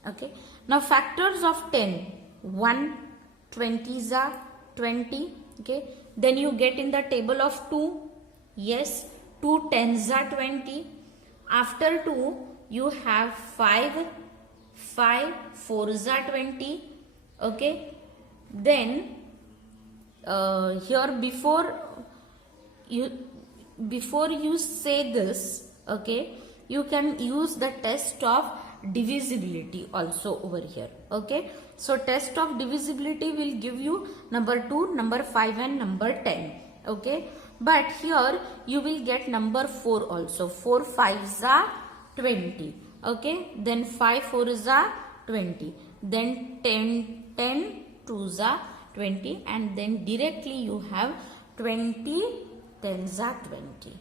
Okay. Now factors of 10, 1, 20s are 20. Okay. Then you get in the table of 2. Yes, 2 10s are 20. After 2, you have 5 4s are 20. Okay. Then here before you say this, okay, you can use the test of divisibility also over here. Okay. So test of divisibility will give you number 2, number 5 and number 10. Okay. But here you will get number 4 also. 4 5s are 20. Okay. Then 5 4s are 20. Then 10 2s are 20. And then directly you have 20 10s are 20.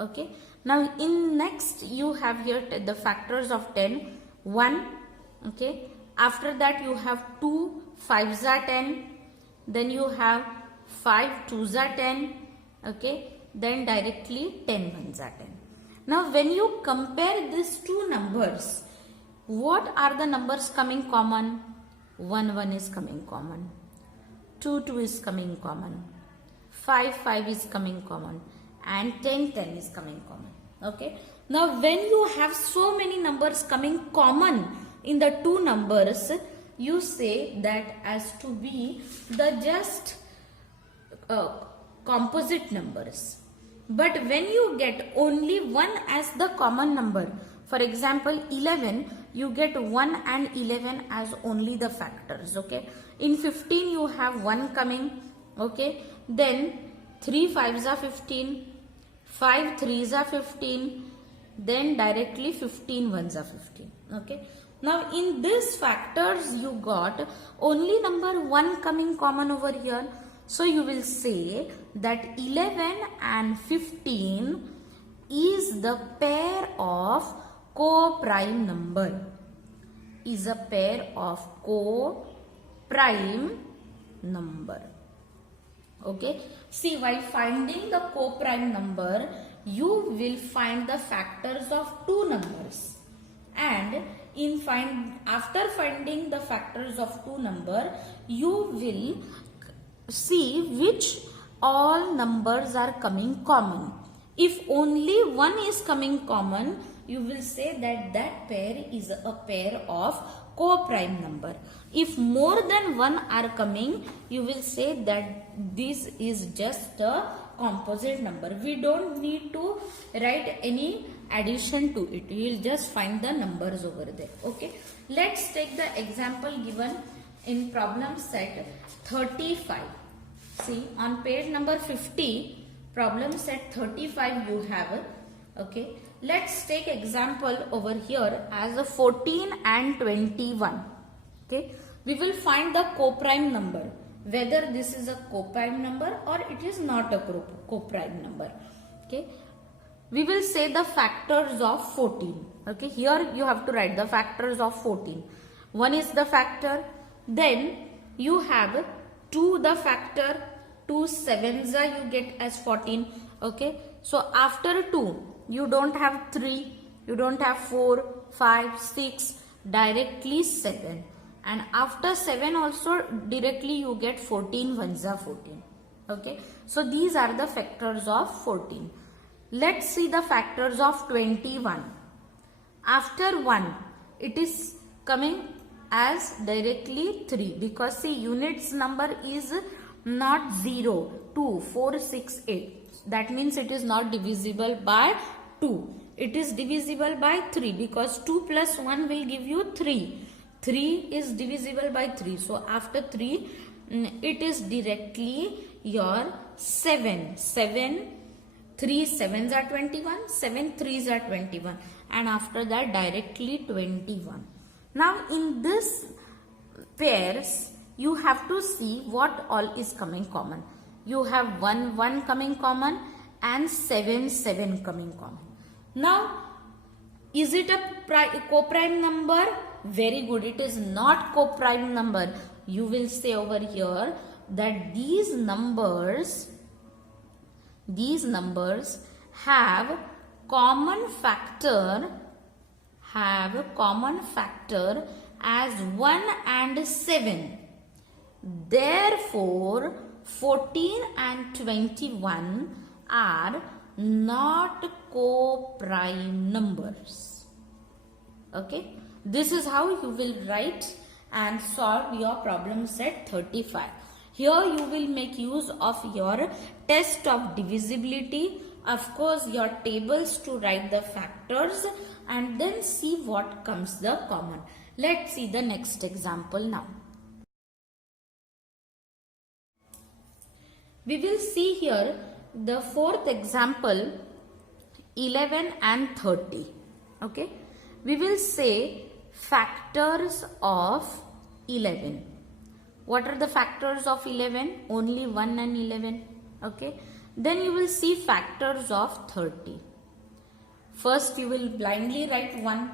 Okay. Now in next you have here the factors of 10. 1. Okay. After that you have 2 5s are 10. Then you have 5 2s are 10. Okay. Then directly 10 1s are 10. Now when you compare these two numbers, what are the numbers coming common? 1 1 is coming common. 2 2 is coming common. 5 5 is coming common. And 10 10 is coming common. Okay. Now when you have so many numbers coming common in the two numbers, you say that as to be the just composite numbers. But when you get only 1 as the common number, for example 11, you get 1 and 11 as only the factors. Okay. In 15 you have 1 coming. Okay. Then 3 5s are 15. 5 3s are 15. Then directly 15 1s are 15. Okay. Now in these factors you got only number 1 coming common over here. So you will say that 11 and 15 is the pair of co-prime number. Is a pair of co-prime number. Okay. See, while finding the co-prime number, you will find the factors of two numbers. And after finding the factors of two number, you will see which all numbers are coming common. If only 1 is coming common, you will say that that pair is a pair of co-prime number. If more than 1 are coming, you will say that this is just a composite number. We don't need to write any addition to it. You will just find the numbers over there. Okay. Let's take the example given in problem set 35. See, on page number 50, problem set 35 you have. Okay, let's take example over here as a 14 and 21. Okay, we will find the coprime number, whether this is a coprime number or it is not a coprime number. Okay, we will say the factors of 14. Okay, here you have to write the factors of 14. 1 is the factor, then you have 2 the factor, 2 sevens you get as 14. Okay, so after 2 you don't have 3, you don't have 4, 5, 6, directly 7, and after 7 also directly you get 14 ones are 14. Okay, so these are the factors of 14. Let's see the factors of 21. After 1 it is coming as directly 3, because see, units number is not 0, 2, 4, 6, 8. That means it is not divisible by 2. It is divisible by 3, because 2 plus 1 will give you 3. 3 is divisible by 3. So after 3 it is directly your 7. 3 sevens are 21, 7 threes are 21, and after that directly 21. Now in this pairs you have to see what all is coming common. You have 1 1 coming common and 7 7 coming common. Now is it a coprime number? Very good, it is not coprime number. You will say over here that these numbers have common factor as 1 and 7. Therefore 14 and 21 are not coprime numbers. Okay, this is how you will write and solve your problem set 35. Here you will make use of your test of divisibility, of course your tables to write the factors, and then see what comes the common. Let's see the next example now. We will see here the fourth example, 11 and 30. Okay, we will say factors of 11. What are the factors of 11? Only 1 and 11. Okay, then you will see factors of 30. First you will blindly write 1.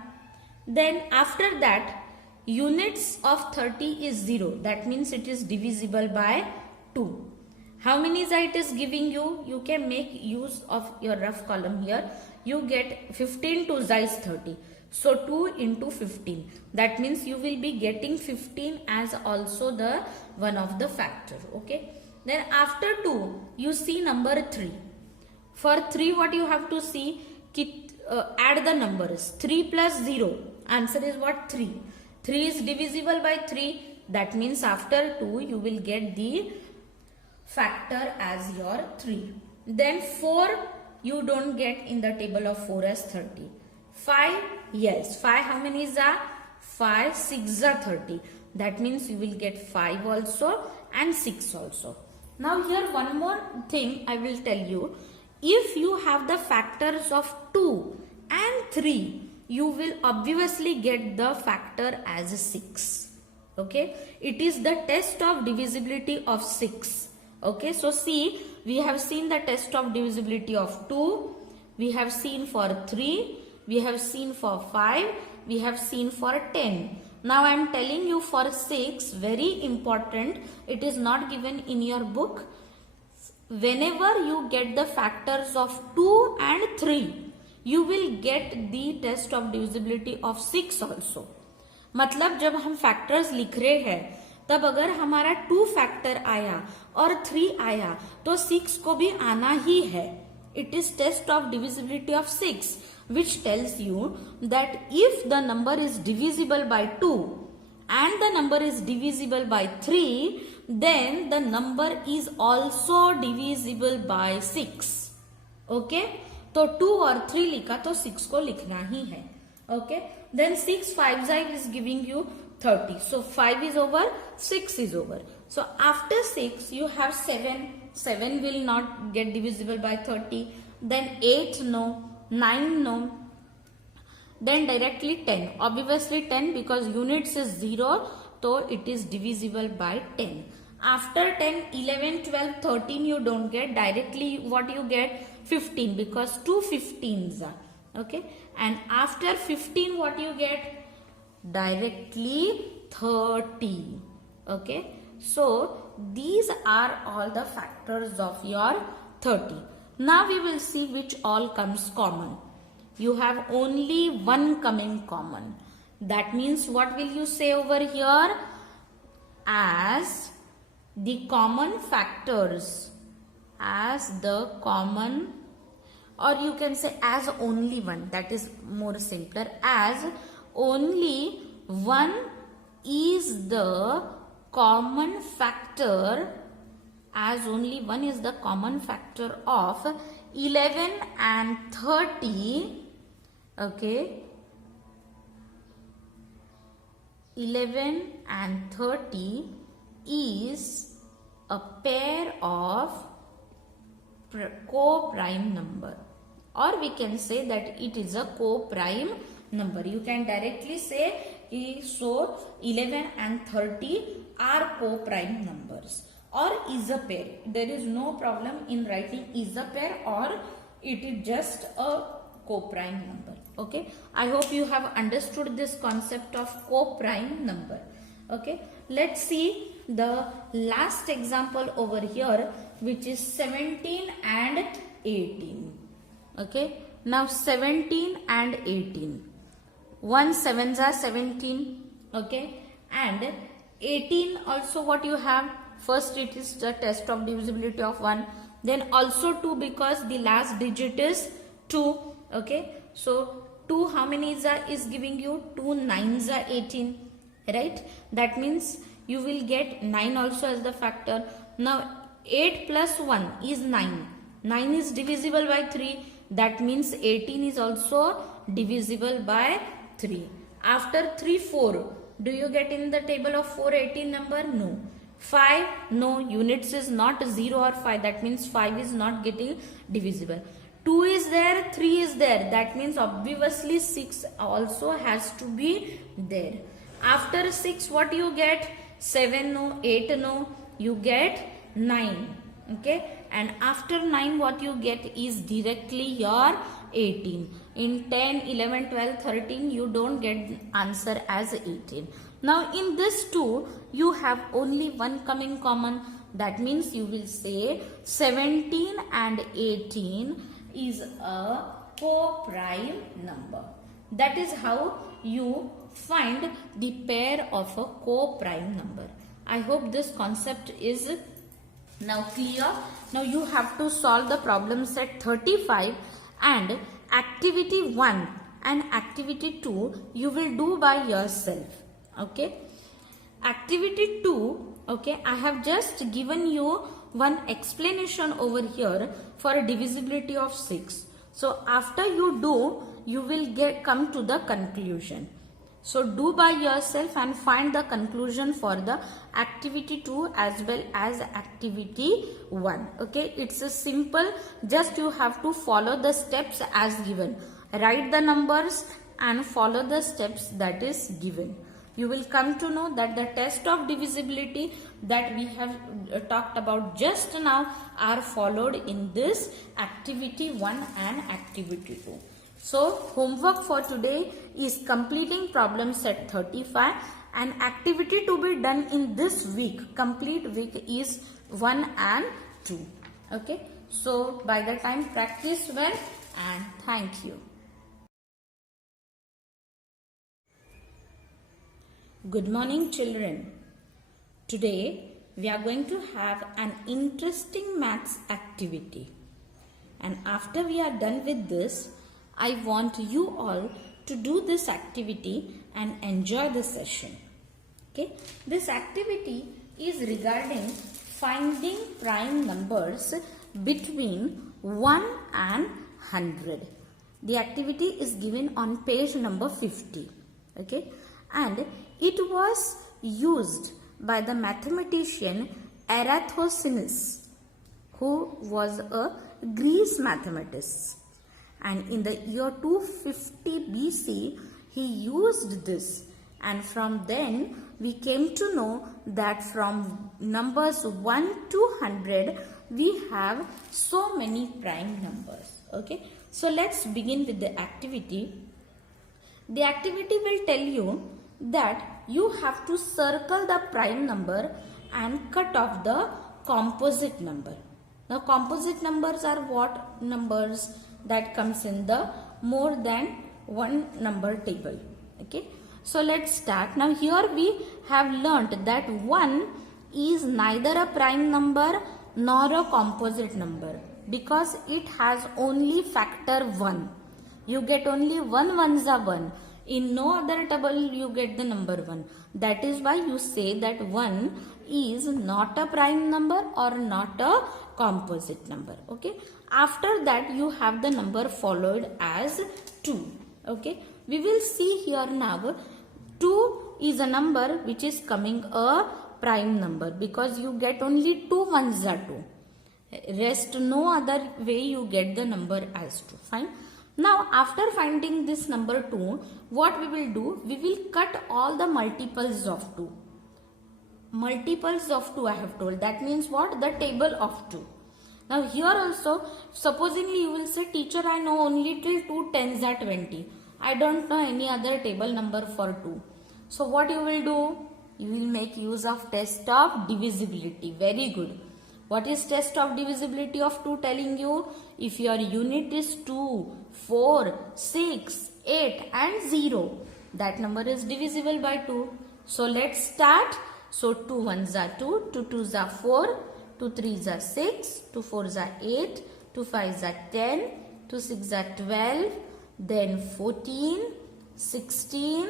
Then after that units of 30 is 0. That means it is divisible by 2. How many it is giving you? You can make use of your rough column here. You get 15 to is 30. So 2 into 15. That means you will be getting 15 as also the one of the factor. Okay. Then after 2 you see number 3. For 3 what you have to see? Add the numbers. 3 plus 0. Answer is what? 3. 3 is divisible by 3. That means after 2 you will get the factor as your 3. Then 4 you don't get in the table of 4 as 30. 5, yes, 5 how many is that? 5, 6 are 30. That means you will get 5 also and 6 also. Now here one more thing I will tell you. If you have the factors of 2 and 3, you will obviously get the factor as 6. Okay, it is the test of divisibility of 6. Okay, so see, we have seen the test of divisibility of 2, we have seen for 3, we have seen for 5, we have seen for 10. Now I am telling you for 6, very important, it is not given in your book. Whenever you get the factors of 2 and 3, you will get the test of divisibility of 6 also. मतलब जब हम factors लिख रहे हैं तब अगर हमारा 2 factor आया और 3 आया तो 6 को भी आना ही है. It is test of divisibility of 6 which tells you that if the number is divisible by 2 and the number is divisible by 3, then the number is also divisible by 6. Okay, तो 2 और 3 लिखा तो 6 को लिखना ही है. Okay, then 6 5 is giving you 30. So 5 is over, 6 is over. So after 6 you have 7. 7 will not get divisible by 30. Then 8 no, 9 no. Then directly 10. Obviously 10 because units is 0, so it is divisible by 10. After 10, 11, 12, 13 you don't get. Directly what you get? 15 because 2 15s are. Okay. And after 15 what you get? Directly 30. Okay. So these are all the factors of your 30. Now we will see which all comes common. You have only one coming common. That means what will you say over here? As the common factors. As the common, or you can say as only one. That is more simpler. As only one is the common factor, as only one is the common factor of 11 and 30. Okay, 11 and 30 is a pair of co-prime number, or we can say that it is a co-prime number. You can directly say, so 11 and 30 are co-prime numbers or is a pair. There is no problem in writing is a pair or it is just a co-prime number. Okay, I hope you have understood this concept of co-prime number. Okay, let's see the last example over here, which is 17 and 18. Okay, now 17 and 18. 1 7s are 17. Okay, and 18 also what you have? First it is the test of divisibility of 1. Then also 2 because the last digit is 2. Okay, so 2 how many is giving you? 2 9s are 18. Right? That means you will get 9 also as the factor. Now 8 plus 1 is 9. 9 is divisible by 3. That means 18 is also divisible by 3. After 3 4. Do you get in the table of 4 18 number? No. 5? No. Units is not 0 or 5. That means 5 is not getting divisible. 2 is there, 3 is there. That means obviously 6 also has to be there. After 6 what you get? 7 no, 8 no, you get 9. Okay, and after 9 what you get is directly your 18. In 10, 11, 12, 13 you don't get answer as 18. Now in this 2 you have only one coming common. That means you will say 17 and 18 is a co-prime number. That is how you find the pair of a co-prime number. I hope this concept is now clear. Now you have to solve the problem set 35 and activity 1 and activity 2 you will do by yourself. Okay. Activity 2, okay, I have just given you one explanation over here for a divisibility of 6. So after you do, you will come to the conclusion. So do by yourself and find the conclusion for the activity 2 as well as activity 1. Okay, it's a simple, just you have to follow the steps as given. Write the numbers and follow the steps that is given. You will come to know that the test of divisibility that we have talked about just now are followed in this activity 1 and activity 2. So homework for today is completing problem set 35 and activity to be done in this week, complete week, is 1 and 2. Okay. So by the time practice well and thank you. Good morning children. Today we are going to have an interesting maths activity, and after we are done with this, I want you all to do this activity and enjoy the session. Okay, this activity is regarding finding prime numbers between 1 and 100. The activity is given on page number 50. Okay, and It was used by the mathematician Eratosthenes, who was a Greek mathematician. And in the year 250 BC, he used this. And from then, we came to know that from numbers 1 to 100, we have so many prime numbers. Okay. So, let's begin with the activity. The activity will tell you that you have to circle the prime number and cut off the composite number. Now, composite numbers are what numbers that comes in the more than one number table. Okay. So, let's start. Now, here we have learnt that 1 is neither a prime number nor a composite number because it has only factor 1. You get only 1 ones are 1. In no other table you get the number 1. That is why you say that 1 is not a prime number or not a composite number. Okay. After that you have the number followed as 2. Okay. We will see here now 2 is a number which is coming a prime number because you get only 2 ones are 2. Rest no other way you get the number as 2. Fine. Now after finding this number 2, what we will do? We will cut all the multiples of 2. Multiples of 2 I have told. That means what? The table of 2. Now here also, supposingly you will say, teacher, I know only till 2 tens are 20. I don't know any other table number for 2. So what you will do? You will make use of test of divisibility. Very good. What is test of divisibility of 2 telling you? If your unit is 2, 4, 6, 8 and 0, that number is divisible by 2. So let's start. So 2 ones are 2, 2 twos are 4, 2 threes are 6, 2 fours are 8, 2 fives are 10, 2 sixes are 12, then 14, 16,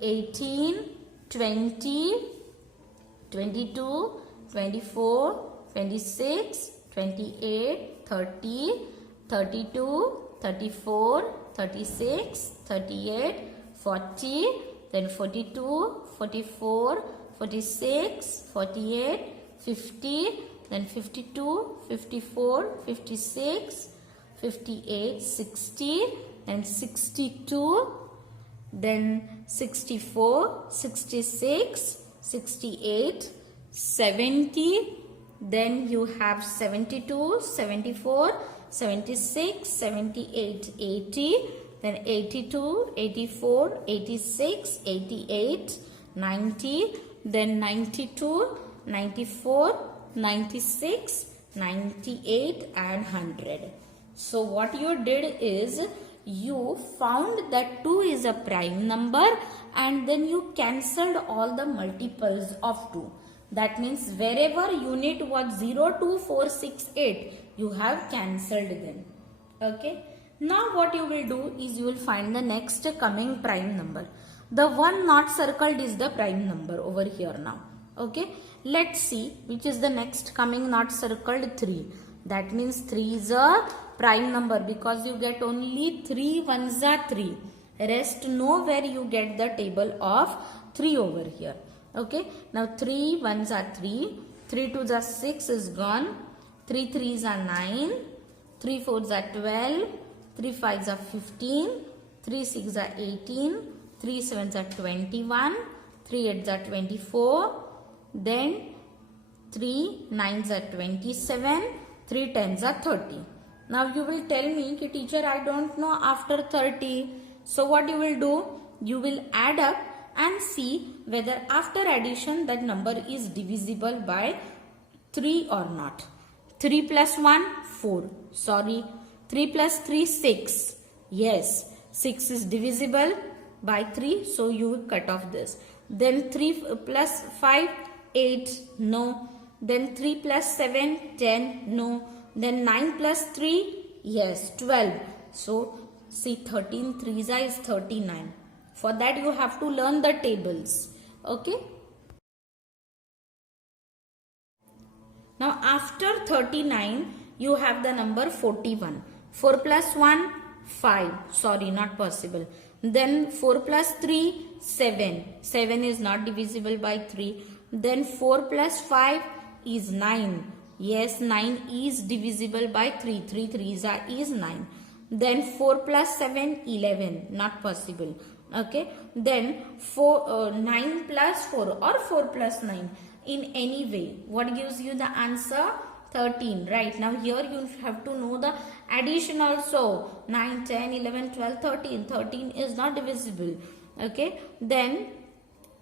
18, 20, 22, 24, 26, 28, 30, 32, 34, 36, 38, 40, then 42, 44, 46, 48, 50, then 52, 54, 56, 58, 60, then 62, then 64, 66, 68, 70, then you have 72, 74, 76, 78, 80, then 82, 84, 86, 88, 90, then 92, 94, 96, 98 and 100. So what you did is you found that 2 is a prime number and then you cancelled all the multiples of 2. That means wherever unit was 0, 2, 4, 6, 8, you have cancelled them. Okay. Now what you will do is you will find the next coming prime number. The one not circled is the prime number over here now. Okay. Let's see which is the next coming not circled. 3. That means 3 is a prime number because you get only 3 ones are 3. Rest nowhere you get the table of 3 over here. Okay. Now 3 ones are 3. 3 twos are 6 is gone. 3 threes are 9. 3 fours are 12. 3 fives are 15. 3 sixes are 18. 3 sevens are 21. 3 eights are 24. Then 3 nines are 27. 3 tens are 30. Now you will tell me, teacher, I don't know after 30. So what you will do? You will add up and see whether after addition that number is divisible by 3 or not. 3 plus 1, 4. Sorry. 3 plus 3, 6. Yes. 6 is divisible by 3. So you will cut off this. Then 3 plus 5, 8. No. Then 3 plus 7, 10. No. Then 9 plus 3. Yes. 12. So see 13 threes is 39. For that you have to learn the tables. Okay. Now after 39 you have the number 41. 4 plus 1, 5. Sorry, not possible. Then 4 plus 3, 7. 7 is not divisible by 3. Then 4 plus 5 is 9. Yes, 9 is divisible by 3. 3 3s is 9. Then 4 plus 7, 11. Not possible. Okay. Then 9 plus 4 or 4 plus 9. In any way, what gives you the answer? 13. Right. Now here you have to know the addition also. 9, 10, 11, 12, 13. 13 is not divisible. Okay. Then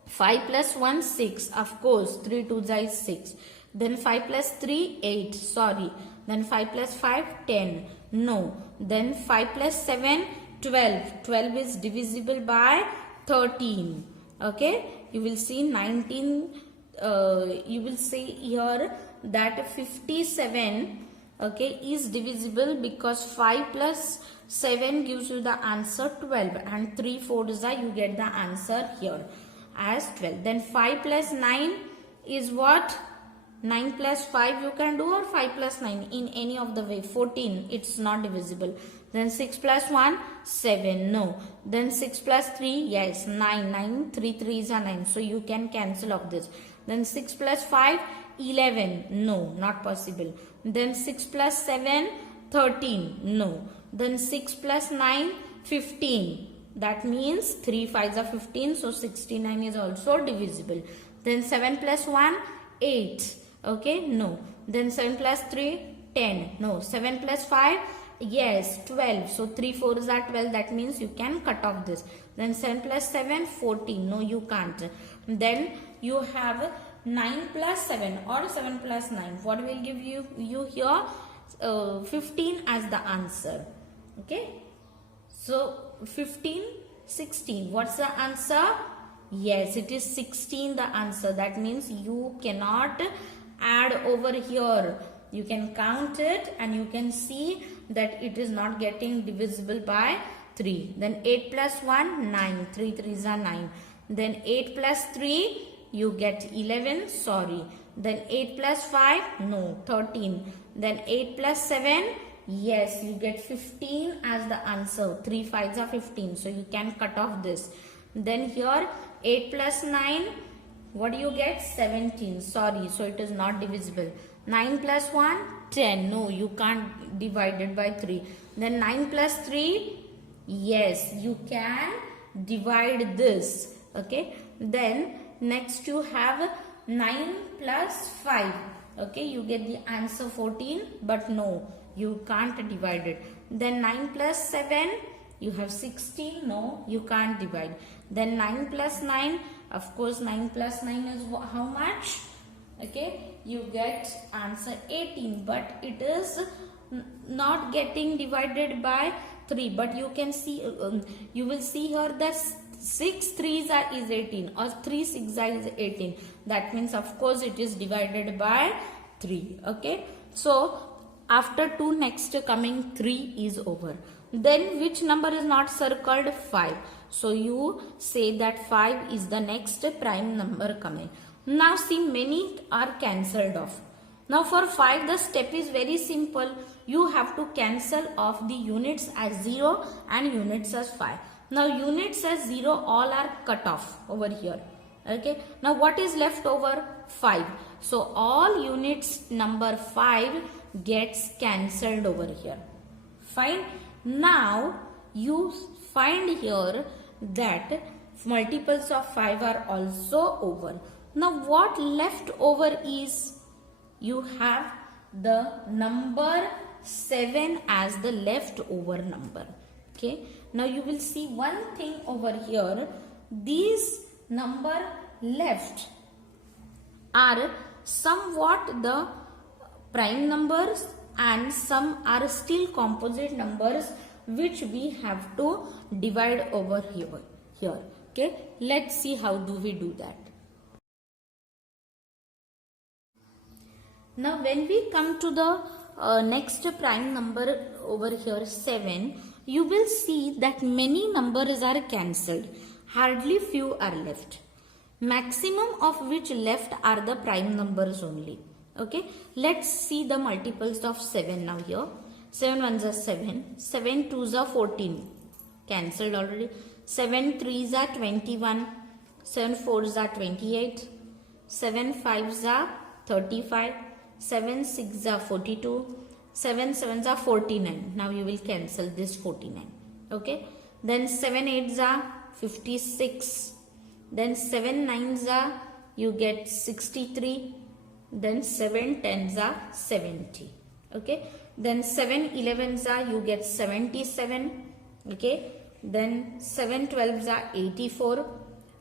5 plus 1, 6. Of course, 3 2s is 6. Then 5 plus 3, 8. Sorry. Then 5 plus 5, 10. No. Then 5 plus 7, 12. 12 is divisible by 13. Okay. You will see 19. You will see here that 57, okay, is divisible because 5 plus 7 gives you the answer 12, and 3 4s are, you get the answer here as 12. Then 5 plus 9 is what? 9 plus 5 you can do, or 5 plus 9 in any of the way. 14, it's not divisible. Then 6 plus 1, 7. No. Then 6 plus 3, yes, 9. 9, 3 3s are 9. So you can cancel off this. Then 6 plus 5, 11. No, not possible. Then 6 plus 7, 13. No. Then 6 plus 9, 15. That means 3 5s are 15. So 69 is also divisible. Then 7 plus 1, 8. Okay, no. Then 7 plus 3, 10. No. 7 plus 5, yes, 12. So 3 4s are 12. That means you can cut off this. Then 7 plus 7, 14. No, you can't. Then you have 9 plus 7 or 7 plus 9. What will give you here? 15 as the answer. Okay. So 15, 16. What's the answer? Yes, it is 16 the answer. That means you cannot add over here. You can count it and you can see that it is not getting divisible by 3. Then 8 plus 1, 9. 3 3s are 9. Then 8 plus 3, you get 11. Sorry. Then 8 plus 5, no, 13. Then 8 plus 7, yes, you get 15 as the answer. 3 5s are 15. So you can cut off this. Then here 8 plus 9, what do you get? 17. Sorry, so it is not divisible. 9 plus 1, 10. No, you can't divide it by 3. Then 9 plus 3, yes, you can divide this. Okay. Then next you have 9 plus 5. Okay, you get the answer 14, but no, you can't divide it. Then 9 plus 7, you have 16. No, you can't divide. Then 9 plus 9, of course 9 plus 9 is how much? Okay, you get answer 18, but it is not getting divided by 3. But you can see, you will see here that 6 3s is 18 or 3 6s is 18. That means of course it is divided by 3. Okay, so after 2, next coming 3 is over. Then which number is not circled? 5. So you say that 5 is the next prime number coming. Now see, many are cancelled off. Now for 5 the step is very simple. You have to cancel off the units as 0 and units as 5. Now units as 0 all are cut off over here. Okay. Now what is left over? 5. So all units number 5 gets cancelled over here. Fine. Now you find here that multiples of 5 are also over. Now what left over is, you have the number 7 as the leftover number. Okay. Now you will see one thing over here. These number left are somewhat the prime numbers and some are still composite numbers which we have to divide over here. Okay. Let's see how do we do that. Now when we come to the next prime number over here 7, you will see that many numbers are cancelled. Hardly few are left. Maximum of which left are the prime numbers only. Okay. Let's see the multiples of 7 now here. 7 1s are 7. 7 2s are 14. Cancelled already. 7 3s are 21, 7 4s are 28, 7 5s are 35, 7 6s are 42, 7 7s are 49. Now you will cancel this 49. Okay. Then 7 8s are 56. Then 7 9s are you get 63. Then 7 10s are 70. Okay. Then 7 11s are you get 77. Okay. Then 7 12s are 84.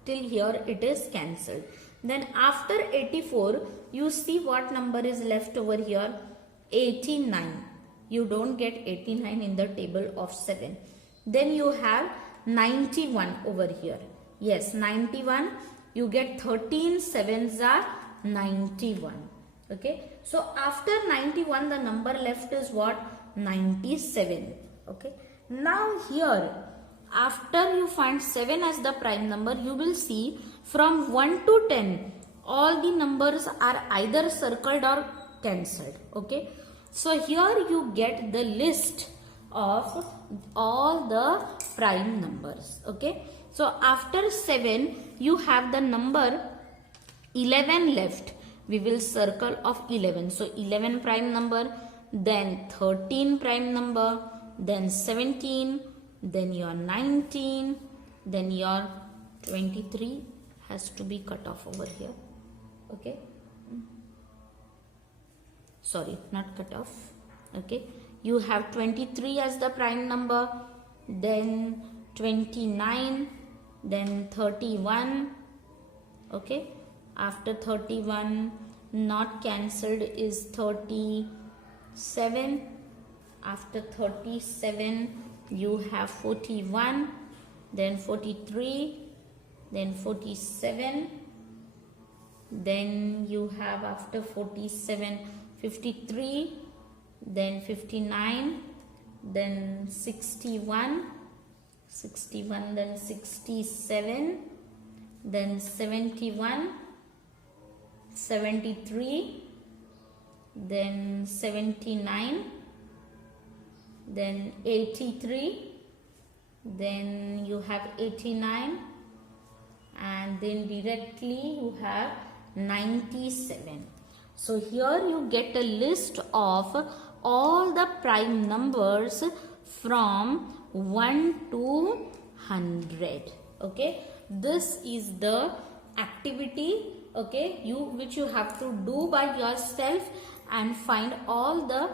Till here it is cancelled. Then after 84, you see what number is left over here? 89. You don't get 89 in the table of 7. Then you have 91 over here. Yes, 91. You get 13 7s are 91. Okay. So after 91, the number left is what? 97. Okay. Now here, after you find 7 as the prime number, you will see from 1 to 10, all the numbers are either circled or cancelled. Okay. So here you get the list of all the prime numbers. Okay. So after 7, you have the number 11 left. We will circle of 11. So 11 prime number, then 13 prime number, then 17, then your 19, then your 23 has to be cut off over here. Okay. Sorry, not cut off. Okay. You have 23 as the prime number, then 29, then 31. Okay. After 31, not cancelled is 37. After 37, you have 41, then 43, then 47. Then you have after 47, 53, then 59, then 61, then 67, then 71, 73, then 79, then 83, then you have 89, and then directly you have 97. So here you get a list of all the prime numbers from 1 to 100. Okay, this is the activity, okay, which you have to do by yourself and find all the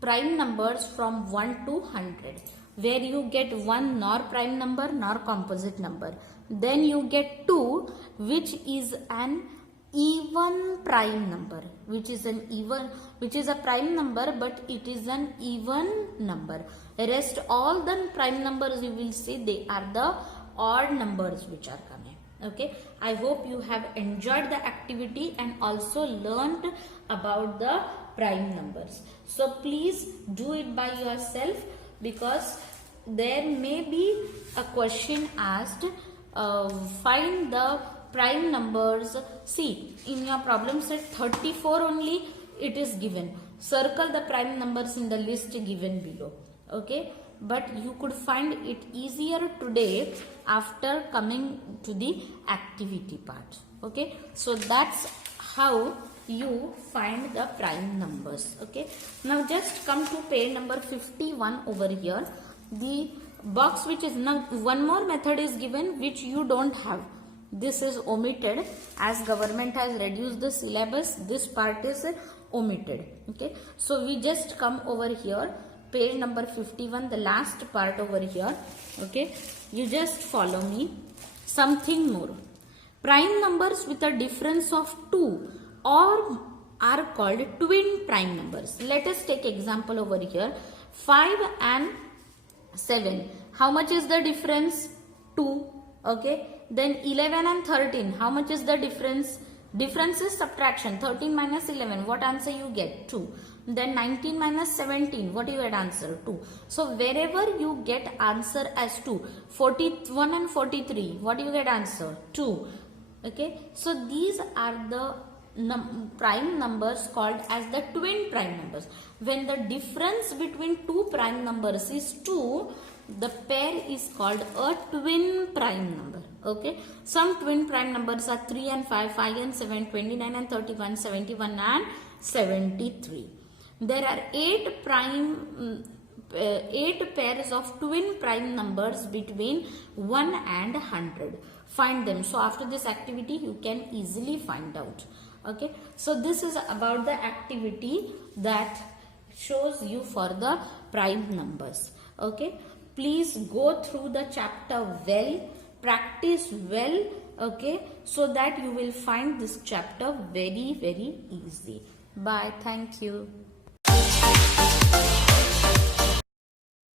prime numbers from 1 to 100, where you get one nor prime number nor composite number. Then you get 2, which is an even prime number, which is a prime number, but it is an even number. Rest all the prime numbers you will see they are the odd numbers which are coming. Okay, I hope you have enjoyed the activity and also learned about the prime numbers. So please do it by yourself, because there may be a question asked, find the prime numbers. See, in your problem set 34 only it is given. Circle the prime numbers in the list given below. Okay, but you could find it easier today after coming to the activity part. Okay, so that's how you find the prime numbers. Okay, now just come to page number 51 over here. The box which is now, one more method is given which you don't have. This is omitted, as government has reduced the syllabus. This part is omitted. Okay, so we just come over here, page number 51, the last part over here. Okay, you just follow me. Something more. Prime numbers with a difference of 2 or are called twin prime numbers. Let us take example over here. 5 and 7. How much is the difference? 2. Okay. Then 11 and 13. How much is the difference? Difference is subtraction. 13 minus 11. What answer you get? 2. Then 19 minus 17. What you get answer? 2. So wherever you get answer as 2. 41 and 43. What you get answer? 2. Okay. So these are the prime numbers called as the twin prime numbers. When the difference between two prime numbers is 2, the pair is called a twin prime number. Okay, some twin prime numbers are 3 and 5, 5 and 7, 29 and 31, 71 and 73. There are 8 pairs of twin prime numbers between 1 and 100. Find them. So after this activity you can easily find out. Okay, so this is about the activity that shows you for the prime numbers. Okay, please go through the chapter well, practice well, okay, so that you will find this chapter very easy. Bye. Thank you.